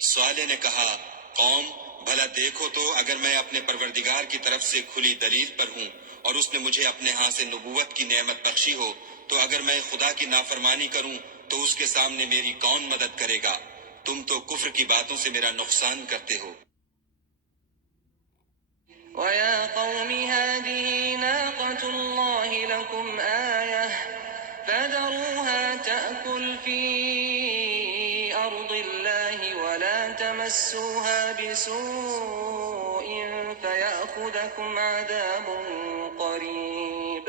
صالح نے کہا قوم بھلا دیکھو تو اگر میں اپنے پروردگار کی طرف سے کھلی دلیل پر ہوں اور اس نے مجھے اپنے ہاں سے نبوت کی نعمت بخشی ہو، تو اگر میں خدا کی نافرمانی کروں تو اس کے سامنے میری کون مدد کرے گا؟ تم تو کفر کی باتوں سے میرا نقصان کرتے ہو. وَيَا قَوْمِ هَٰذِهِ نَاقَةُ اللَّهِ لَكُمْ آيَةً فَذَرُوهَا تَأْكُلْ فِي أَرْضِ اللَّهِ وَلَا تَمَسُّوهَا بِسُوءٍ فَيَأْخُذَكُمْ عَذَابٌ قَرِيبٌ.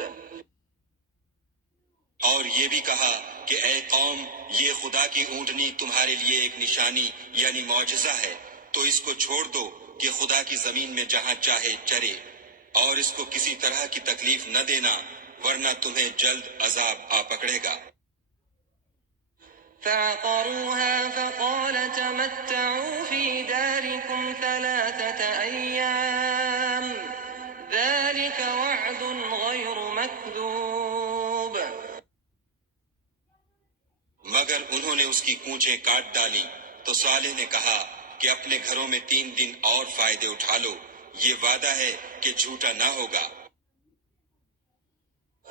اور یہ بھی کہا کہ اے قوم یہ خدا کی اونٹنی تمہارے لیے ایک نشانی یعنی معجزہ ہے، تو اس کو چھوڑ دو کہ خدا کی زمین میں جہاں چاہے چرے، اور اس کو کسی طرح کی تکلیف نہ دینا ورنہ تمہیں جلد عذاب آ پکڑے گا. فعقروها فقال تمتعوا في داركم 3 أيام ذلك وعد غير مكذوب. مگر انہوں نے اس کی کونچیں کاٹ ڈالی تو صالح نے کہا کہ اپنے گھروں میں 3 دن اور فائدے اٹھا لو، یہ وعدہ ہے کہ جھوٹا نہ ہوگا۔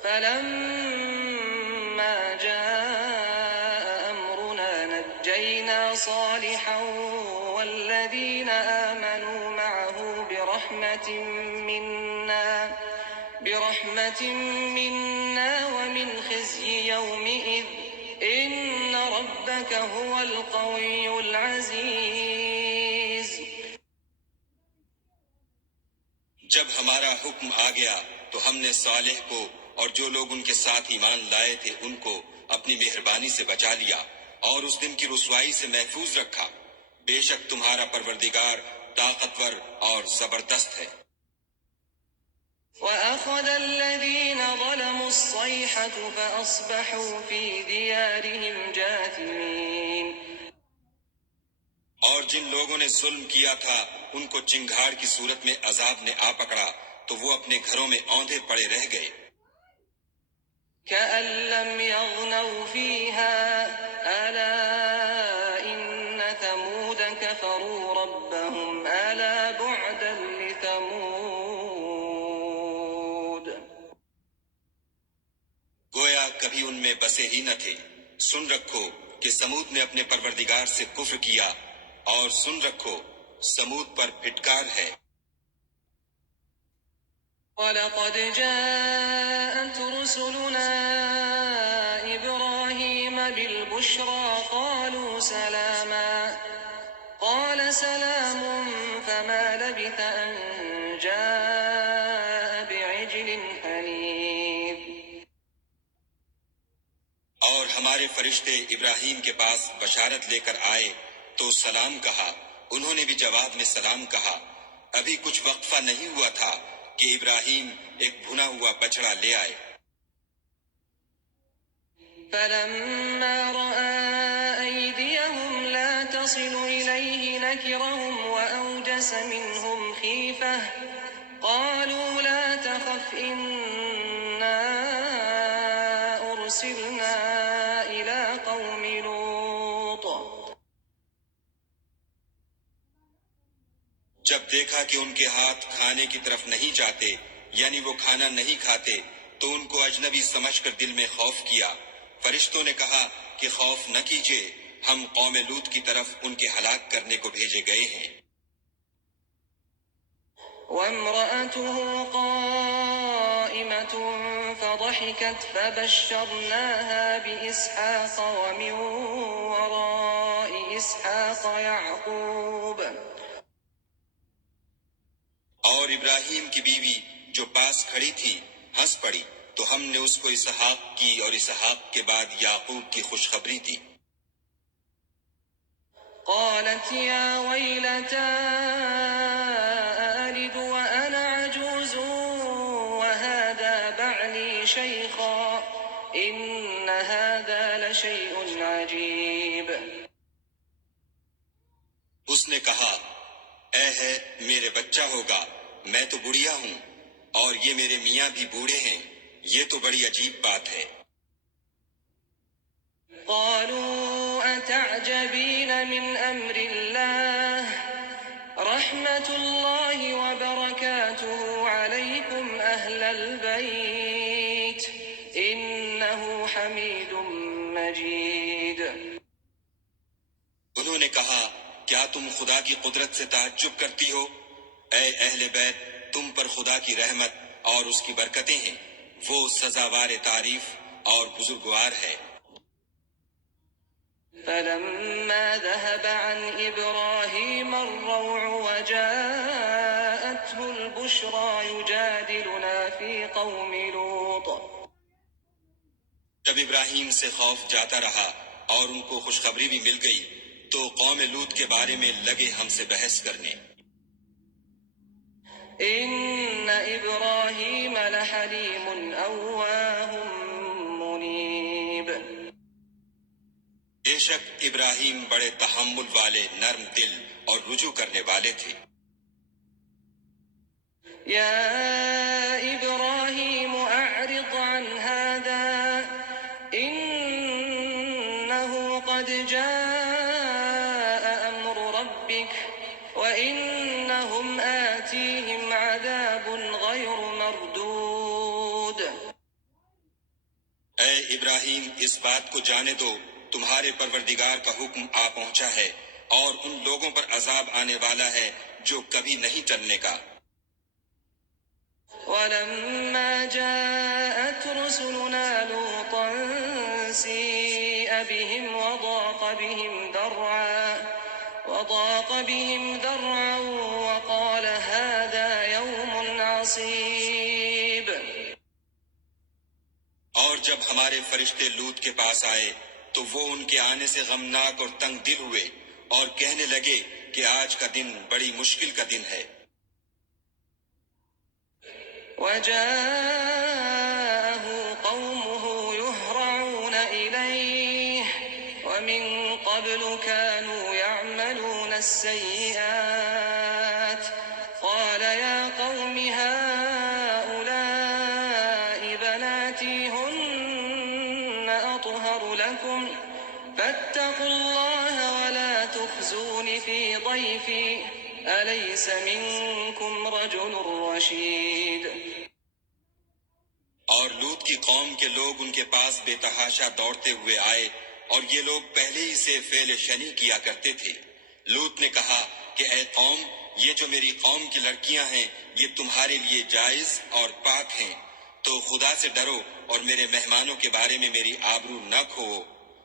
فلما جاء أمرنا نجينا صالحا والذين آمنوا معه برحمة منا ومن خزي يومئذ إن ربك هو القوي العزيز۔ جب ہمارا حکم آ گیا تو ہم نے صالح کو اور جو لوگ ان کے ساتھ ایمان لائے تھے ان کو اپنی مہربانی سے بچا لیا اور اس دن کی رسوائی سے محفوظ رکھا۔ بے شک تمہارا پروردگار طاقتور اور زبردست ہے۔ وَأَخَذَ الَّذِينَ ظَلَمُوا الصَّيْحَةُ فَأَصْبَحُوا فِي دِيَارِهِمْ جَاثِمِينَ۔ اور جن لوگوں نے ظلم کیا تھا ان کو چنگھاڑ کی صورت میں عذاب نے آ پکڑا تو وہ اپنے گھروں میں اوندھے پڑے رہ گئے۔ كَأَن لَّمْ يَغْنَوْا فِيهَا أَلَا إِنَّ ثَمُودَ كَفَرُوا رَبَّهُمْ أَلَا بُعْدًا لِّثَمُودَ۔ گویا کبھی ان میں بسے ہی نہ تھے۔ سن رکھو کہ سمود نے اپنے پروردگار سے کفر کیا، اور سن رکھو سمود پر پھٹکار ہے۔ وَلَقَدْ جَاءَتْ رُسُلُنَا إِبْرَاهِيمَ بِالْبُشْرَىٰ قَالُوا سَلَامًا قَالَ سَلَامٌ فَمَا لَبِثَ أَن جَاءَ بِعِجْلٍ حَنِيذٍ۔ اور ہمارے فرشتے ابراہیم کے پاس بشارت لے کر آئے تو سلام کہا، انہوں نے بھی جواب میں سلام کہا۔ ابھی کچھ وقفہ نہیں ہوا تھا کہ ابراہیم ایک بھنا ہوا بچڑا لے آئے۔ فَلَمَّا رَأَىٰ أَيْدِيَهُمْ لَا تَصِلُ إِلَيْهِ نَكِرَهُمْ وَأَوْجَسَ مِنْهُمْ خِيفَةً قَالُوا لَا تَخَفْ إِنَّا أُرْسِلْنَا إِلَىٰ قَوْمِ لُوطٍ۔ جب دیکھا کہ ان کے ہاتھ کھانے کی طرف نہیں جاتے، یعنی وہ کھانا نہیں کھاتے، تو ان کو اجنبی سمجھ کر دل میں خوف کیا۔ فرشتوں نے کہا کہ خوف نہ کیجیے، ہم قوم لوط کی طرف ان کے ہلاک کرنے کو بھیجے گئے ہیں۔ وَامْرَأَتُهُ قَائِمَةٌ فَضَحِكَتْ فَبَشَّرْنَاهَا بِإِسْحَاقَ وَمِن وَرَاءِ إِسْحَاقَ يَعْقُوبَ۔ اور ابراہیم کی بیوی جو پاس کھڑی تھی ہنس پڑی تو ہم نے اس کو اسحاق کی اور اسحاق کے بعد یعقوب کی خوشخبری دی۔ قالت يا ويلتى أألد وأنا عجوز وهذا بعلي شيخا إن هذا لشيء عجيب۔ اس نے کہا، اے ہے میرے بچہ ہوگا، میں تو بڑھیا ہوں اور یہ میرے میاں بھی بوڑھے ہیں، یہ تو بڑی عجیب بات ہے۔ قالوا أتعجبين من أمر الله رحمة الله وبركاته عليكم أهل البيت إنه حميد مجيد۔ انہوں نے کہا، کیا تم خدا کی قدرت سے تعجب کرتی ہو؟ اے اہل بیت، تم پر خدا کی رحمت اور اس کی برکتیں ہیں، وہ سزاوار تعریف اور بزرگوار ہے۔ فلما ذهب عن إبراهيم الروع وجاءته البشرى يجادلنا في قوم لوط۔ جب ابراہیم سے خوف جاتا رہا اور ان کو خوشخبری بھی مل گئی تو قوم لوط کے بارے میں لگے ہم سے بحث کرنے۔ إن إبراهيم لحليم أواه منيب۔ بے شک ابراہیم بڑے تحمل والے، نرم دل اور رجوع کرنے والے تھے۔ يا إبراهيم أعرض عن هذا إنه قد جاء أمر ربك وإنهم آتيهم ابراہیم اس بات کو جانے دو تمہارے پروردگار کا حکم آ پہنچا ہے اور ان لوگوں پر عذاب آنے والا ہے جو کبھی نہیں ٹلنے کا۔ ولما جاءت رسلنا لوطا سيء بهم وضاق بهم ذرعا وقال هذا يوم عصيب۔ اور جب ہمارے فرشتے لوط کے پاس آئے تو وہ ان کے آنے سے غمناک اور تنگ دل ہوئے اور کہنے لگے کہ آج کا دن بڑی مشکل کا دن ہے۔ وجاءه قومه يهرعون إليه ومن قبل كانوا يعملون السيئات قال يا قوم هؤلاء بناتي هن أطهر لكم فاتقوا الله ولا تخزون في ضيفي أليس منكم رجل رشيد۔ اور لوط کی قوم کے لوگ ان کے پاس بے تحاشا دوڑتے ہوئے آئے اور یہ لوگ پہلے ہی سے فعل شنی کیا کرتے تھے۔ لوط نے کہا کہ اے قوم، یہ جو میری قوم کی لڑکیاں ہیں یہ تمہارے لیے جائز اور پاک ہیں، تو خدا سے ڈرو اور میرے مہمانوں کے بارے میں میری آبرو نہ کھوؤ۔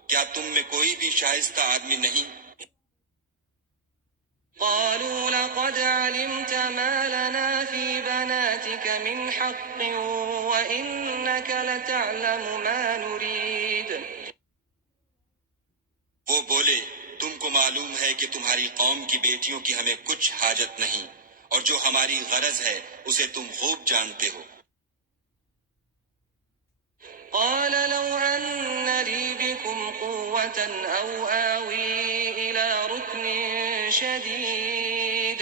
کیا تم میں کوئی بھی شائستہ آدمی نہیں؟ قالوا لقد علمت ما لنا في بناتك من حق وإنك لتعلم ما نريد۔ وہ بولے تم کو معلوم ہے کہ تمہاری قوم کی بیٹیوں کی ہمیں کچھ حاجت نہیں، اور جو ہماری غرض ہے اسے تم خوب جانتے ہو۔ قال لو أن لي بكم قوة أو آوي إلى ركن شديد۔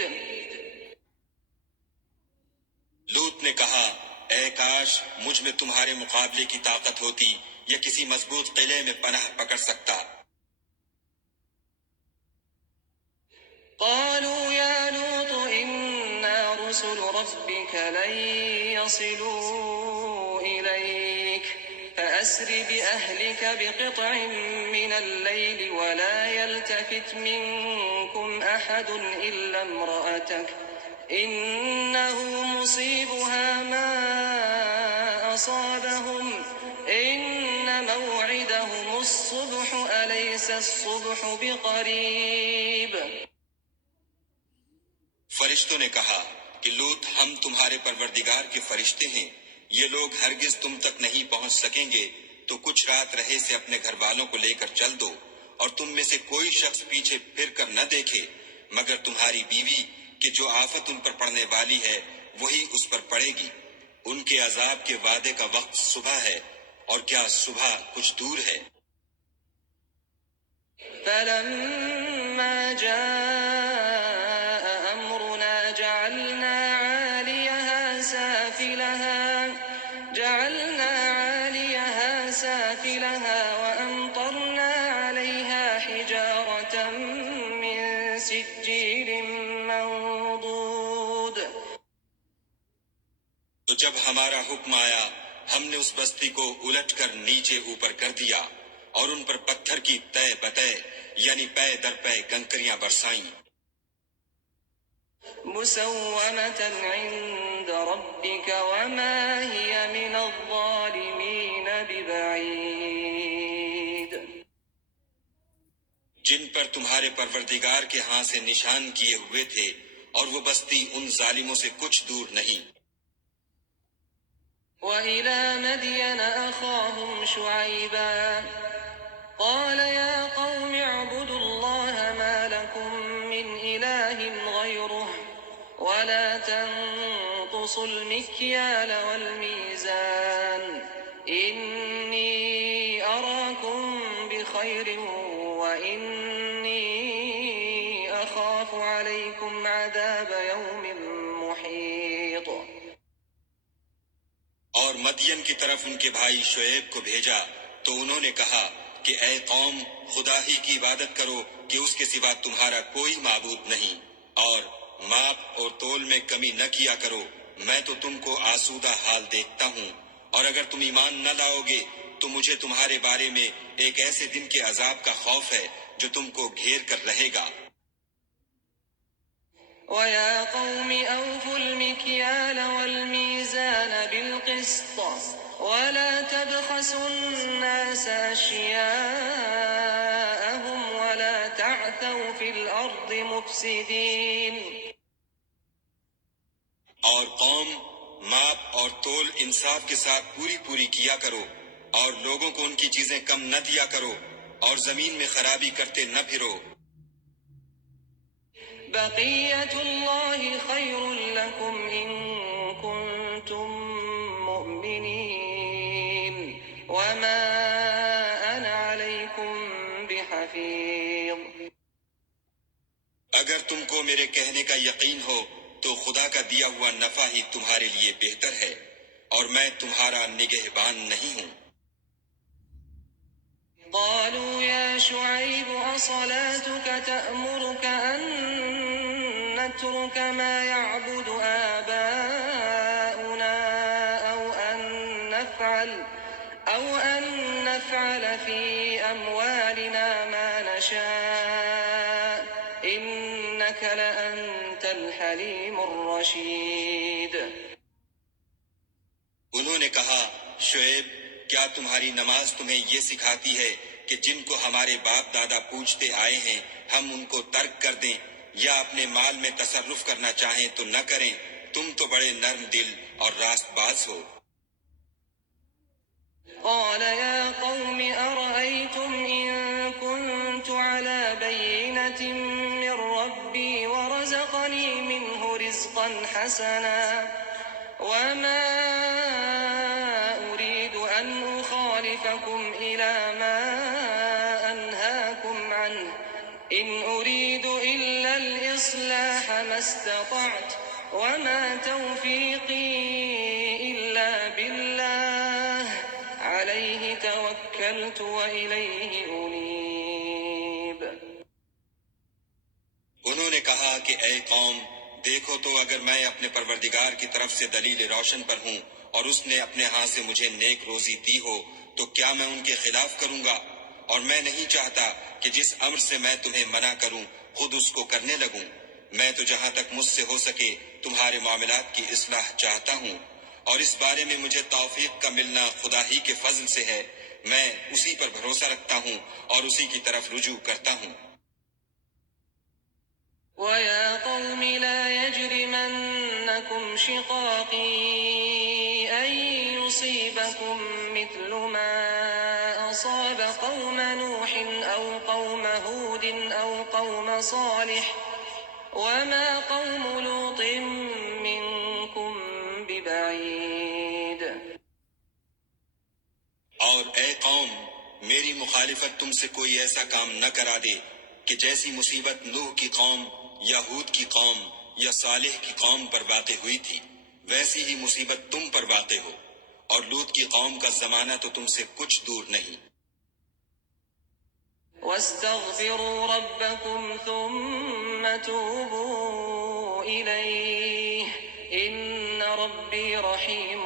لوط نے کہا اے کاش مجھ میں تمہارے مقابلے کی طاقت ہوتی یا کسی مضبوط قلعے میں پناہ پکڑ سکتا۔ قالوا يا لوط إنا رسل ربك لن يصلوا إليك فأسر بأهلك بقطع من الليل ولا يلتفت منكم أحد إلا امرأتك إنه مصيبها ما أصابهم إن موعدهم الصبح أليس الصبح بقريب۔ فرشتوں نے کہا کہ لوط ہم تمہارے پروردگار کے فرشتے ہیں، یہ لوگ ہرگز تم تک نہیں پہنچ سکیں گے، تو کچھ رات رہے سے اپنے گھر والوں کو لے کر چل دو، اور تم میں سے کوئی شخص پیچھے پھر کر نہ دیکھے مگر تمہاری بیوی، کہ جو آفت ان پر پڑنے والی ہے وہی اس پر پڑے گی۔ ان کے عذاب کے وعدے کا وقت صبح ہے، اور کیا صبح کچھ دور ہے۔ فلما جاء أمرنا جعلنا عاليها سافلها وأمطرنا عليها حجارة من سجيل منضود۔ تو جب ہمارا حکم آیا ہم نے اس بستی کو الٹ کر نیچے اوپر کر دیا اور ان پر پتھر کی تہ بتہ یعنی پے در پے کنکریاں برسائیں۔ مسومة عند ربك وما هي من الظالمين ببعيد۔ جن پر تمہارے پروردگار کے ہاں سے نشان کیے ہوئے تھے، اور وہ بستی ان ظالموں سے کچھ دور نہیں۔ وإلى مدين أخاهم شعيبا قال يا قوم اعبدوا الله ما لكم من إله غيره ولا تنقصوا المكيال والميزان إني أراكم بخير وإني أخاف عليكم عذاب يوم محيط۔ اور مدین کی طرف ان کے بھائی شعیب کو بھیجا تو انہوں نے کہا کہ اے قوم خدا ہی کی عبادت کرو کہ اس کے سوا تمہارا کوئی معبود نہیں، اور ماپ اور تول میں کمی نہ کیا کرو، میں تو تم کو آسودہ حال دیکھتا ہوں، اور اگر تم ایمان نہ لاؤ گے تو مجھے تمہارے بارے میں ایک ایسے دن کے عذاب کا خوف ہے جو تم کو گھیر کر رہے گا۔ وَيَا قَوْمِ أَوْفُوا الْمِكْيَالَ وَالْمِيزَانَ بِالْقِسْطِ وَلَا تَبْخَسُوا النَّاسَ أَشْيَاءَهُمْ وَلَا تَعْثَوْا فِي الْأَرْضِ مُفْسِدِينَ۔ اور قوم، ماپ اور تول انصاف کے ساتھ پوری پوری کیا کرو، اور لوگوں کو ان کی چیزیں کم نہ دیا کرو، اور زمین میں خرابی کرتے نہ پھرو۔ بقیۃ اللہ خیر لکم ان کنتم مؤمنین وما انا علیکم بحفیظ۔ اگر تم کو میرے کہنے کا یقین ہو تو خدا کا دیا ہوا نفع ہی تمہارے لیے بہتر ہے، اور میں تمہارا نگہبان نہیں ہوں۔ قالوا يا شعيب أصلاتك تأمرك أن نترك ما يعبد آباؤنا أو أن نفعل في أموالنا ما نشاء إنك لأنت الحليم الرشيد۔ انہوں نے کہا، شعیب، کیا تمہاری نماز تمہیں یہ سکھاتی ہے کہ جن کو ہمارے باپ دادا پوجتے آئے ہیں ہم ان کو ترک کر دیں، یا اپنے مال میں تصرف کرنا چاہیں تو نہ کریں؟ تم تو بڑے نرم دل اور راست باز ہو۔ قال يا قوم أرأيتم إن كنت على بينة من ربي ورزقني منه رزقا حسنا وما أريد أن أخالفكم إلى ما أنهاكم عنه إن أريد إلا الإصلاح ما استطعت وما توفيقي إلا بالله عليه توكلت وإليه أنيب۔ انہوں نے کہا کہ اے قوم، دیکھو تو اگر میں اپنے پروردگار کی طرف سے دلیل روشن پر ہوں اور اس نے اپنے ہاتھ سے مجھے نیک روزی دی ہو تو کیا میں ان کے خلاف کروں گا؟ اور میں نہیں چاہتا کہ جس امر سے میں تمہیں منع کروں خود اس کو کرنے لگوں۔ میں تو جہاں تک مجھ سے ہو سکے تمہارے معاملات کی اصلاح چاہتا ہوں، اور اس بارے میں مجھے توفیق کا ملنا خدا ہی کے فضل سے ہے۔ میں اسی پر بھروسہ رکھتا ہوں اور اسی کی طرف رجوع کرتا ہوں۔ وَيَا قَوْمِ لَا يَجْرِمَنَّكُمْ شِقَاقِي أَن يُصِيبَكُم مِّثْلُ مَا أَصَابَ قَوْمَ نُوحٍ أَوْ قَوْمَ هُودٍ أَوْ قَوْمَ صَالِحٍ وَمَا قَوْمُ لُوطٍ مِّنكُم بِبَعِيدٍ۔ اور اے قوم، میری مخالفت تم سے کوئی ایسا کام نہ کرا دے کہ جیسی مصیبت نوح کی قوم یا ہود کی قوم یا صالح کی قوم پر واقع ہوئی تھی ویسی ہی مصیبت تم پر واقع ہو، اور لوط کی قوم کا زمانہ تو تم سے کچھ دور نہیں۔ وَاسْتَغْفِرُوا رَبَّكُمْ ثُمَّ تُوبُوا إِلَيْهِ إِنَّ رَبِّي رَحِيمٌ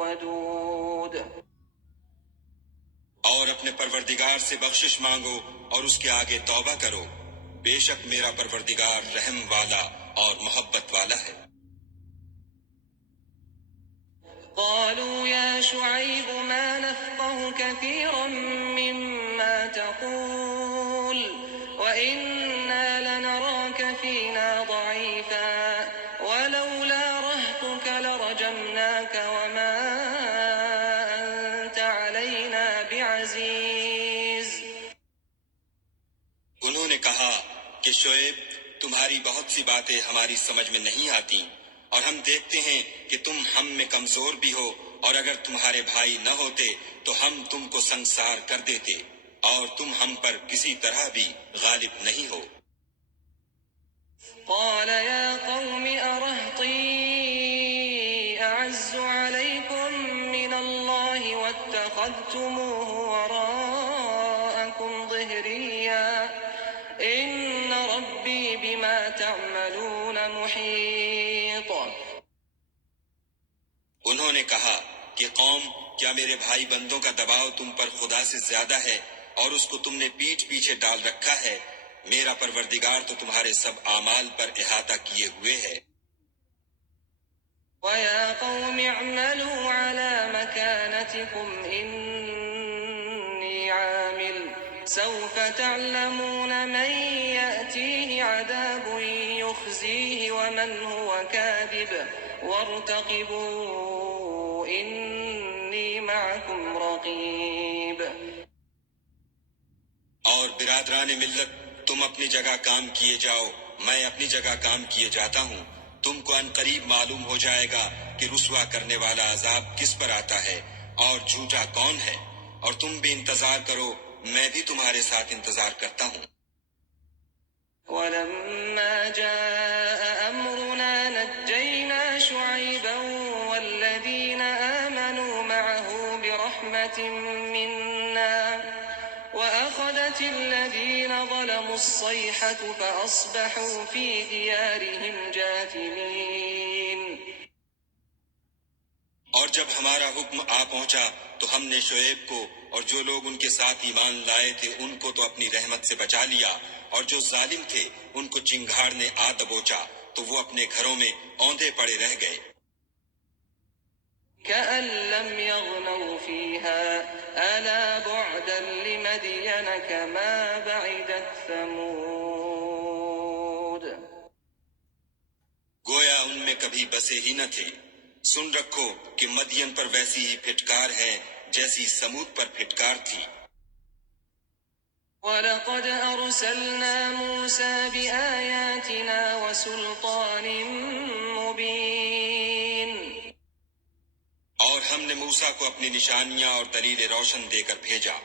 وَدُودٌ۔ اور اپنے پروردگار سے بخشش مانگو اور اس کے آگے توبہ کرو، بے شک میرا پروردگار رحم والا اور محبت والا ہے۔ قالوا يا شعيب ما نفقه كثيرا مما تقول وإنا لنراك فينا ضعيفا ولولا رهطك لرجمناك وما أنت علينا بعزيز۔ انہوں نے کہا کہ شعیب، تمہاری بہت سی باتیں ہماری سمجھ میں نہیں آتی، اور ہم دیکھتے ہیں کہ تم ہم میں کمزور بھی ہو، اور اگر تمہارے بھائی نہ ہوتے تو ہم تم کو سنگسار کر دیتے، اور تم ہم پر کسی طرح بھی غالب نہیں ہو۔ قال يا قوم أرهطي أعز عليكم من الله واتخذتموه وراءكم ظهريا إن ربي بما تعملون محيط۔ انہوں نے کہا کہ قوم، کیا میرے بھائی بندوں کا دباؤ تم پر خدا سے زیادہ ہے اور اس کو تم نے پیٹھ پیچھے ڈال رکھا ہے؟ میرا پروردگار تو تمہارے سب اعمال پر احاطہ کیے ہوئے ہے۔ وَيَا قَوْمِ اعْمَلُوا عَلَى مَكَانَتِكُمْ إِنِّي عَامِلٌ سَوْفَ تَعْلَمُونَ مَن يَأْتِيهِ عَذَابٌ يُخْزِيهِ وَمَنْ هُوَ كَاذِبٌ وَارْتَقِبُوا إِنِّي مَعَكُمْ رَقِيبٌ۔ اور برادران ملت، تم اپنی جگہ کام کیے جاؤ، میں اپنی جگہ کام کیے جاتا ہوں۔ تم کو ان قریب معلوم ہو جائے گا کہ رسوا کرنے والا عذاب کس پر آتا ہے اور جھوٹا کون ہے، اور تم بھی انتظار کرو، میں بھی تمہارے ساتھ انتظار کرتا ہوں۔ وَلَمَّا جَاءَ أَمْرُنَا نَجَّيْنَا شُعَيْبًا وَالَّذِينَ آمَنُوا مَعَهُ بِرَحْمَةٍ مِّنَّا وَأَخَذَتِ الَّذِينَ ظَلَمُوا الصَّيْحَةُ فَأَصْبَحُوا فِي دِيَارِهِمْ جَاثِمِينَ۔ اور جب ہمارا حکم آ پہنچا تو ہم نے شعیب کو اور جو لوگ ان کے ساتھ ایمان لائے تھے ان کو تو اپنی رحمت سے بچا لیا، اور جو ظالم تھے ان کو چنگھاڑ نے آ دبوچا تو وہ اپنے گھروں میں اوندے پڑے رہ گئے۔ كَأَن لَّمْ يَغْنَوْا فِيهَا أَلَا بُعْدًا لِّمَدْيَنَ كَمَا بَعِدَتْ ثَمُودُ۔ گویا ان میں کبھی بسے ہی نہ تھے۔ سن رکھو کہ مدین پر ویسی ہی پھٹکار ہے جیسی سمود پر پھٹکار تھی۔ وَلَقَدْ أَرْسَلْنَا مُوسَىٰ بِآيَاتِنَا وَسُلْطَانٍ مُّبِينٍ۔ اور ہم نے موسیٰ کو اپنی نشانیاں اور دلیل روشن دے کر بھیجا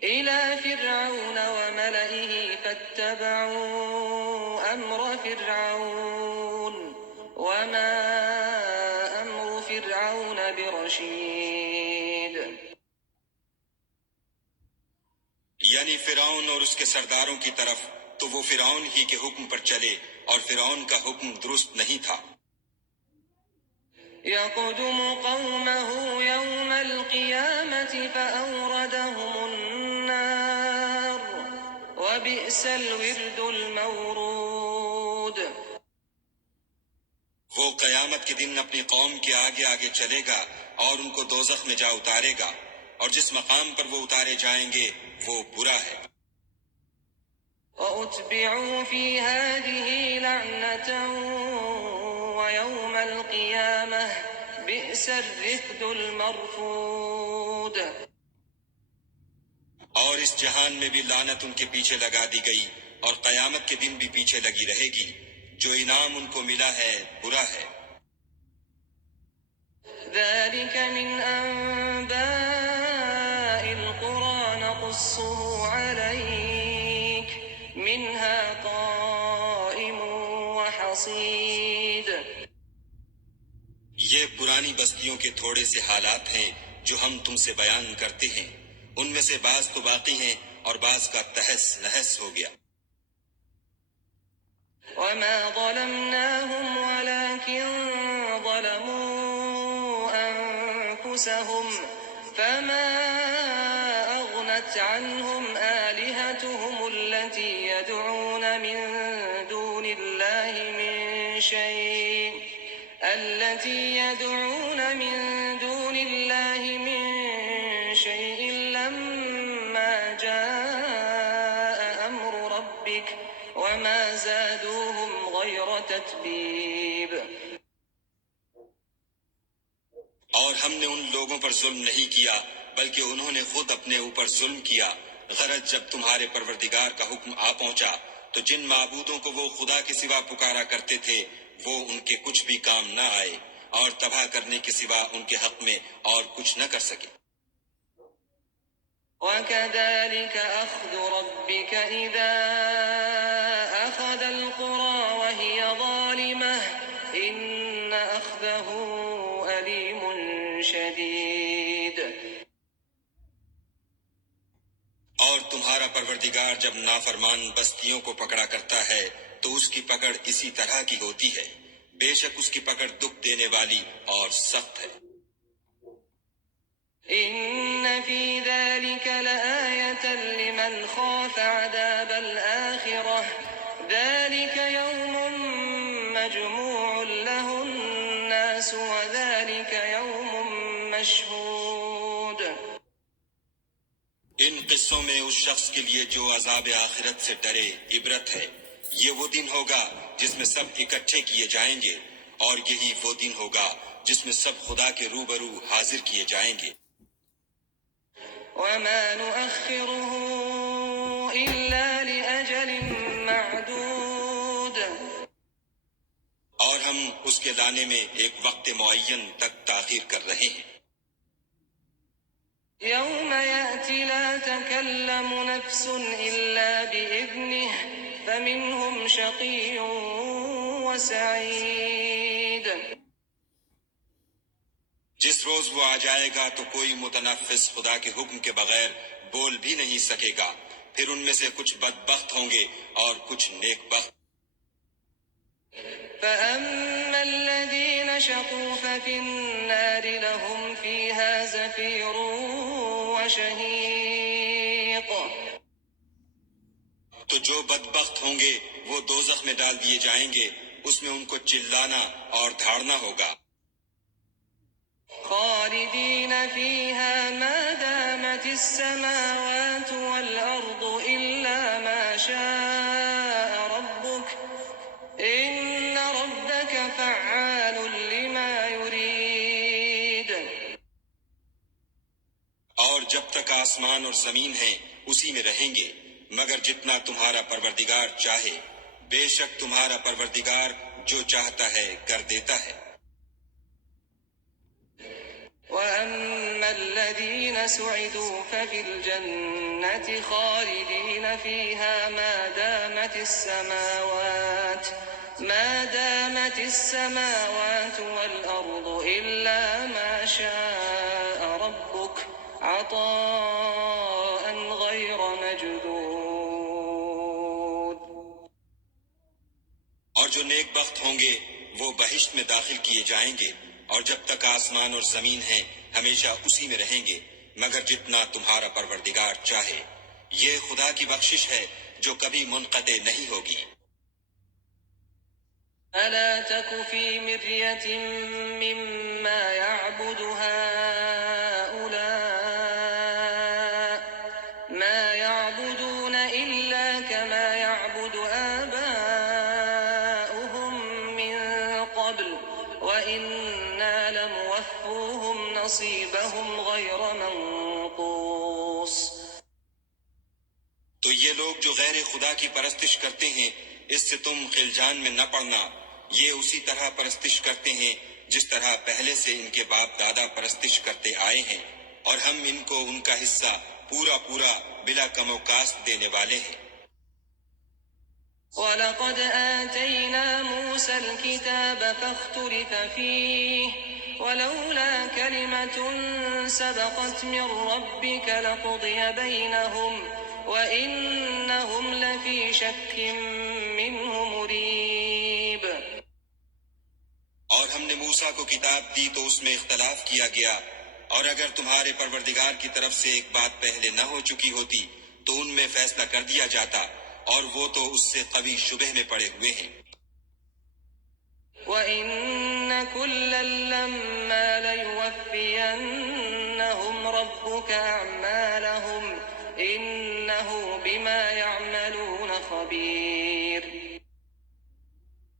إِلَىٰ فِرْعَوْنَ وَمَلَئِهِ فَاتَّبَعُوا أَمْرَ فِرْعَوْنَ وَمَا أَمْرُ فِرْعَوْنَ بِرَشِيدٍ۔ یعنی فرعون اور اس کے سرداروں کی طرف، تو وہ فرعون ہی کے حکم پر چلے اور فرعون کا حکم درست نہیں تھا۔ يَقْدُمُ قَوْمَهُ يَوْمَ الْقِيَامَةِ فَأَوْرَدَهُمُ النَّارَ وَبِئْسَ الْوِرْدُ الْمَوْرُودُ۔ وہ قیامت کے دن اپنی قوم کے آگے آگے چلے گا اور ان کو دوزخ میں جا اتارے گا، اور جس مقام پر وہ اتارے جائیں گے وہ برا ہے۔ وَأُتْبِعُوا فِي هَٰذِهِ لَعْنَةً وَيَوْمَ الْقِيَامَةِ بِئْسَ الرِّفْدُ الْمَرْفُودُ۔ اور اس جہان میں بھی لعنت ان کے پیچھے لگا دی گئی، اور قیامت کے دن بھی پیچھے لگی رہے گی۔ جو انعام ان کو ملا ہے برا ہے۔ ذَلِكَ مِنْ أَنبَاءِ الْقُرَىٰ نَقُصُّهُ عَلَيْكَ مِنْهَا قَائِمٌ وَحَصِيدٌ۔ یہ پرانی بستیوں کے تھوڑے سے حالات ہیں جو ہم تم سے بیان کرتے ہیں، ان میں سے بعض تو باقی ہیں اور بعض کا تہس نہس ہو گیا۔ وَمَا ظَلَمْنَاهُمْ وَلَٰكِن ظَلَمُوا أَنفُسَهُمْ فَمَا أَغْنَتْ عَنْهُمْ آلِهَتُهُمُ الَّتِي يَدْعُونَ مِن دُونِ اللَّهِ مِن شَيْءٍ لَّمَّا جَاءَ أَمْرُ رَبِّكَ وَمَا زَادُوهُمْ غَيْرَ تَتْبِيبٍ۔ اور ہم نے ان لوگوں پر ظلم نہیں کیا بلکہ انہوں نے خود اپنے اوپر ظلم کیا۔ غرض جب تمہارے پروردگار کا حکم آ پہنچا تو جن معبودوں کو وہ خدا کے سوا پکارا کرتے تھے وہ ان کے کچھ بھی کام نہ آئے، اور تباہ کرنے کے سوا ان کے حق میں اور کچھ نہ کر سکے۔ وَكَذَلِكَ أَخْذُ رَبِّكَ إِذَا أَخَذَ الْقُرَىٰ وَهِيَ ظَالِمَةٌ إِنَّ أَخْذَهُ أَلِيمٌ شَدِيدٌ۔ اور تمہارا پروردگار جب نافرمان بستیوں کو پکڑا کرتا ہے تو اس کی پکڑ اسی طرح کی ہوتی ہے۔ بے شک اس کی پکڑ دکھ دینے والی اور سخت ہے۔ إن في ذلك لآية لمن خاف عذاب الآخرة ذلك يوم مجموع له الناس وذلك يوم مشهود۔ ان قصوں میں اس شخص کے لیے جو عذاب آخرت سے ڈرے عبرت ہے۔ یہ وہ دن ہوگا جس میں سب اکٹھے کیے جائیں گے، اور یہی وہ دن ہوگا جس میں سب خدا کے روبرو حاضر کیے جائیں گے۔ وما نؤخره إلا لأجل معدود۔ اور ہم اس کے لانے میں ایک وقت معین تک تاخیر کر رہے ہیں۔ يوم يأتي لا تكلم نفس إلا بإذنه فمنهم شقي وسعيد۔ جس روز وہ آ جائے گا تو کوئی متنفس خدا کے حکم کے بغیر بول بھی نہیں سکے گا، پھر ان میں سے کچھ بدبخت ہوں گے اور کچھ نیک بخت۔ فأما الذين شقوا ففي النار لهم فيها زفير وشهيق۔ تو جو بدبخت ہوں گے وہ دوزخ میں ڈال دیے جائیں گے، اس میں ان کو چلانا اور دھاڑنا ہوگا۔ خالدين فيها ما دامت السماوات والأرض إلا ما شاء ربك إن ربك فعال لما يريد۔ اور جب تک آسمان اور زمین ہیں اسی میں رہیں گے، مگر جتنا تمہارا پروردگار چاہے، بے شک تمہارا پروردگار جو چاہتا ہے کر دیتا ہے۔ وأما الذين سعدوا ففي الجنة خالدين فيها ما دامت السماوات والأرض إلا ما شاء ربك عطاء غير مجدود۔ اور جو نیک بخت ہوں گے وہ بہشت میں داخل کیے جائیں گے، اور جب تک آسمان اور زمین ہیں ہمیشہ اسی میں رہیں گے، مگر جتنا تمہارا پروردگار چاہے۔ یہ خدا کی بخشش ہے جو کبھی منقطع نہیں ہوگی۔ ألا تك في مرية مما يعبد هؤلاء ما يعبدون إلا كما يعبد آباؤهم من قبل وإنا لموفوهم نصيبهم غير منقوص۔ تو یہ لوگ جو غیر خدا کی پرستش کرتے ہیں، اس سے تم خلجان میں نہ پڑنا، یہ اسی طرح پرستش کرتے ہیں جس طرح پہلے سے ان کے باپ دادا پرستش کرتے آئے ہیں، اور ہم ان کو ان کا حصہ پورا پورا بلا کم و کاست دینے والے ہیں۔ وَلَقَدْ آتَيْنَا مُوسَى الْكِتَابَ فَاخْتُلِفَ فِيهِ وَلَوْلَا كَلِمَةٌ سَبَقَتْ مِنْ رَبِّكَ لَقُضِيَ بَيْنَهُمْ وَإِنَّهُمْ لَفِي شَكٍّ مِّنْهُ مُرِيبٍ۔ اور ہم نے موسیٰ کو کتاب دی تو اس میں اختلاف کیا گیا، اور اگر تمہارے پروردگار کی طرف سے ایک بات پہلے نہ ہو چکی ہوتی تو ان میں فیصلہ کر دیا جاتا، اور وہ تو اس سے قوی شبہ میں پڑے ہوئے ہیں۔ وَإِنَّ كُلًّا لَّمَّا لَيُوَفِّيَنَّهُمْ رَبُّكَ أَعْمَالَهُمْ إِنَّهُ بِمَا يَعْمَلُونَ خَبِيرٌ۔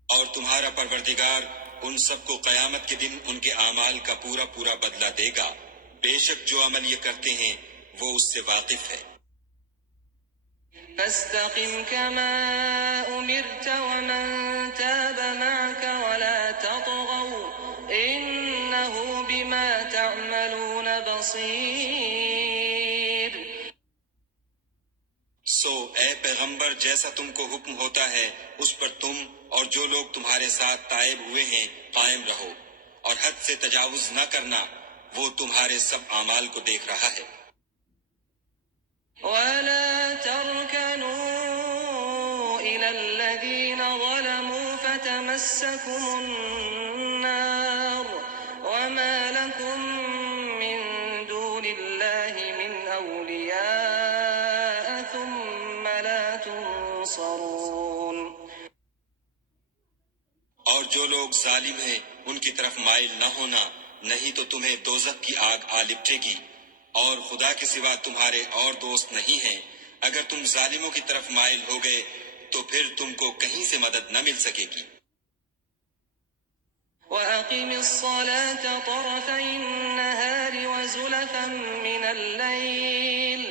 اور تمہارا پروردگار ان سب کو قیامت کے دن ان کے اعمال کا پورا پورا بدلہ دے گا، بے شک جو عمل یہ کرتے ہیں وہ اس سے واقف ہے۔ فاستقم كما أمرت ومن تاب معك ولا تطغوا إنه بما تعملون بصير۔ سو اے پیغمبر، جیسا تم کو حکم ہوتا ہے اس پر تم اور جو لوگ تمہارے ساتھ تائب ہوئے ہیں قائم رہو، اور حد سے تجاوز نہ کرنا، وہ تمہارے سب اعمال کو دیکھ رہا ہے۔ ولا تركنوا إلى الذين ظلموا فتمسكم تمسكم النار وما لكم من دون الله من أولياء ثم لا تنصرون. اور جو لوگ ظالم ہیں ان کی طرف مائل نہ ہونا، نہیں تو تمہیں دوزخ کی آگ آ لپٹے گی، اور خدا کے سوا تمہارے اور دوست نہیں ہیں. اگر تم ظالموں کی طرف مائل ہو گئے تو پھر تم کو کہیں سے مدد نہ مل سکے گی. وَأَقِمِ الصَّلَاةَ طَرَفَيِ النَّهَارِ وَزُلَفًا مِّنَ اللَّيْلِ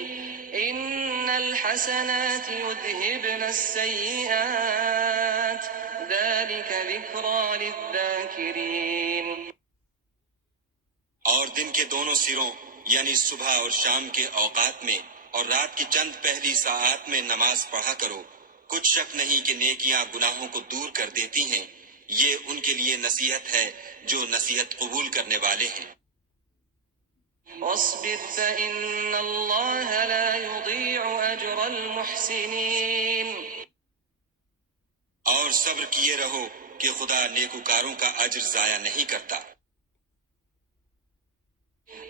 إِنَّ الْحَسَنَاتِ يُذْهِبْنَ السَّيِّئَاتِ ذَلِكَ ذِكْرَى لِلذَّاكِرِينَ. اور دن کے دونوں سروں یعنی صبح اور شام کے اوقات میں اور رات کی چند پہلی ساعات میں نماز پڑھا کرو. کچھ شک نہیں کہ نیکیاں گناہوں کو دور کر دیتی ہیں. یہ ان کے لیے نصیحت ہے جو نصیحت قبول کرنے والے ہیں. وَاصْبِرْ فَإِنَّ اللَّهَ لَا يُضِيعُ أَجْرَ الْمُحْسِنِينَ. اور صبر کیے رہو کہ خدا نیکوکاروں کا اجر ضائع نہیں کرتا.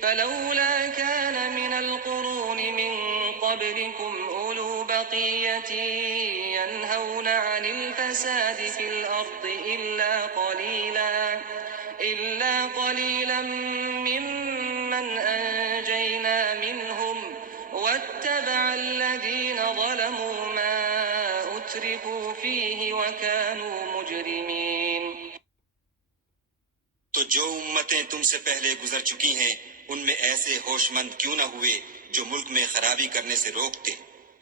فلولا كان من القرون من قبلكم أولو بقية ينهون عن الفساد في الأرض إلا قليلا ممن أنجينا منهم واتبع الذين ظلموا ما أترفوا فيه وكانوا مجرمين. تو جو امتیں تم سے پہلے گزر چکی ہیں ان میں ایسے ہوش مند کیوں نہ ہوئے جو ملک میں خرابی کرنے سے روکتے.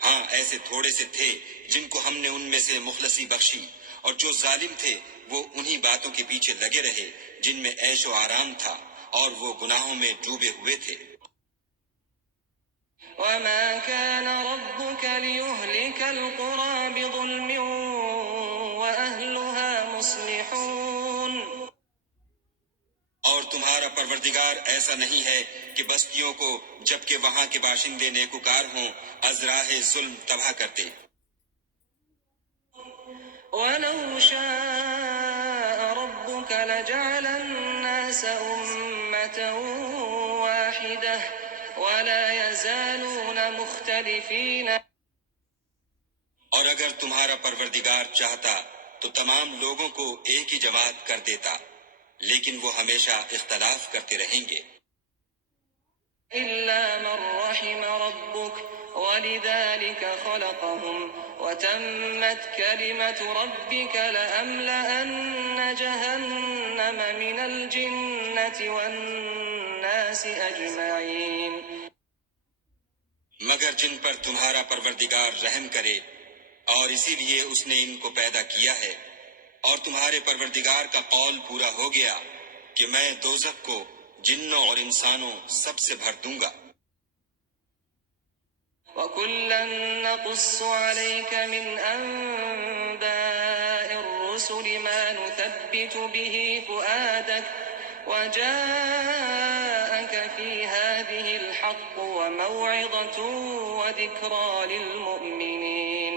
ہاں ایسے تھوڑے سے تھے جن کو ہم نے ان میں سے مخلصی بخشی، اور جو ظالم تھے وہ انہی باتوں کے پیچھے لگے رہے جن میں عیش و آرام تھا، اور وہ گناہوں میں ڈوبے ہوئے تھے. وما كان ربك ليهلك القرى بظلم وأهلها مصلحون. اور تمہارا پروردگار ایسا نہیں ہے کہ بستیوں کو جبکہ وہاں کے باشندے نیکوکار ہوں از راہ ظلم تباہ کرتے. ولو شاء ربك لجعل الناس أمة واحدة ولا يزالون مختلفين. اور اگر تمہارا پروردگار چاہتا تو تمام لوگوں کو ایک ہی جماعت کر دیتا، لیکن وہ ہمیشہ اختلاف کرتے رہیں گے. إلا من رحم ربك ولذلك خلقهم وتمت كلمة ربك لأملأن جهنم من الجنة والناس أجمعين. مگر جن پر تمہارا پروردگار رحم کرے، اور اسی لیے اس نے ان کو پیدا کیا ہے، اور تمہارے پروردگار کا قول پورا ہو گیا کہ میں دوزخ کو جنوں اور انسانوں سب سے بھر دوں گا. وَكُلًّا نَّقُصُّ عَلَيْكَ مِنْ أَنبَاءِ الرُّسُلِ مَا نُثَبِّتُ بِهِ فُؤَادَكَ وَجَاءَكَ فِي هَٰذِهِ الْحَقُّ وَمَوْعِظَةٌ وَذِكْرَىٰ لِلْمُؤْمِنِينَ.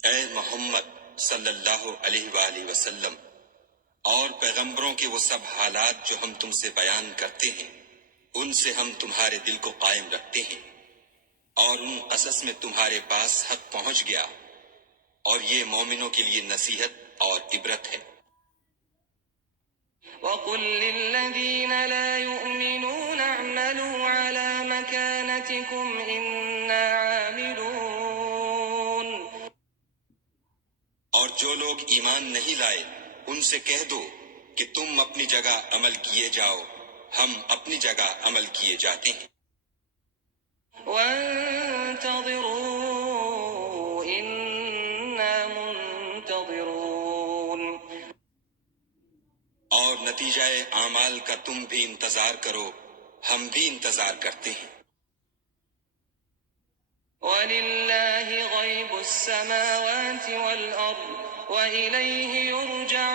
اے محمد صلی اللہ علیہ وآلہ وسلم، اور پیغمبروں کے وہ سب حالات جو ہم تم سے بیان کرتے ہیں ان سے ہم تمہارے دل کو قائم رکھتے ہیں، اور ان قصص میں تمہارے پاس حق پہنچ گیا، اور یہ مومنوں کے لیے نصیحت اور عبرت ہے. وَقُل لِّلَّذِينَ لَا يُؤْمِنُونَ اعْمَلُوا عَلَىٰ مَكَانَتِكُمْ إِنَّا عَامِلُونَ. اور جو لوگ ایمان نہیں لائے ان سے کہہ دو کہ تم اپنی جگہ عمل کیے جاؤ، ہم اپنی جگہ عمل کیے جاتے ہیں. وَانتَظِرُوا إِنَّا مُنتَظِرُونَ. اور نتیجہ اعمال کا تم بھی انتظار کرو، ہم بھی انتظار کرتے ہیں. وَلِلَّهِ غَيْبُ السَّمَاوَاتِ وَالْأَرْضِ وَإِلَيْهِ يُرْجَعُ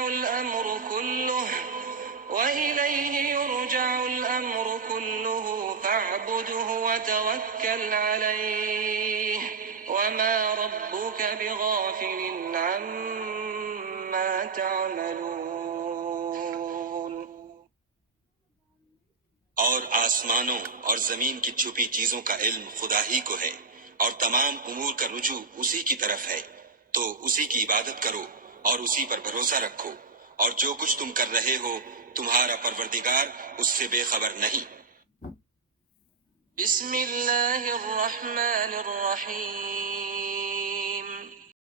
الْأَمْرُ كُلُّهُ فَاعْبُدْهُ وَتَوَكَّلْ عَلَيْهِ وَمَا رَبُّكَ بِغَافِلٍ عَمَّا تعملون. اور آسمانوں اور زمین کی چھپی چیزوں کا علم خدا ہی کو ہے، اور تمام امور کا رجوع اسی کی طرف ہے، تو اسی کی عبادت کرو اور اسی پر بھروسہ رکھو، اور جو کچھ تم کر رہے ہو تمہارا پروردگار اس سے بے خبر نہیں۔ بسم اللہ الرحمن الرحیم.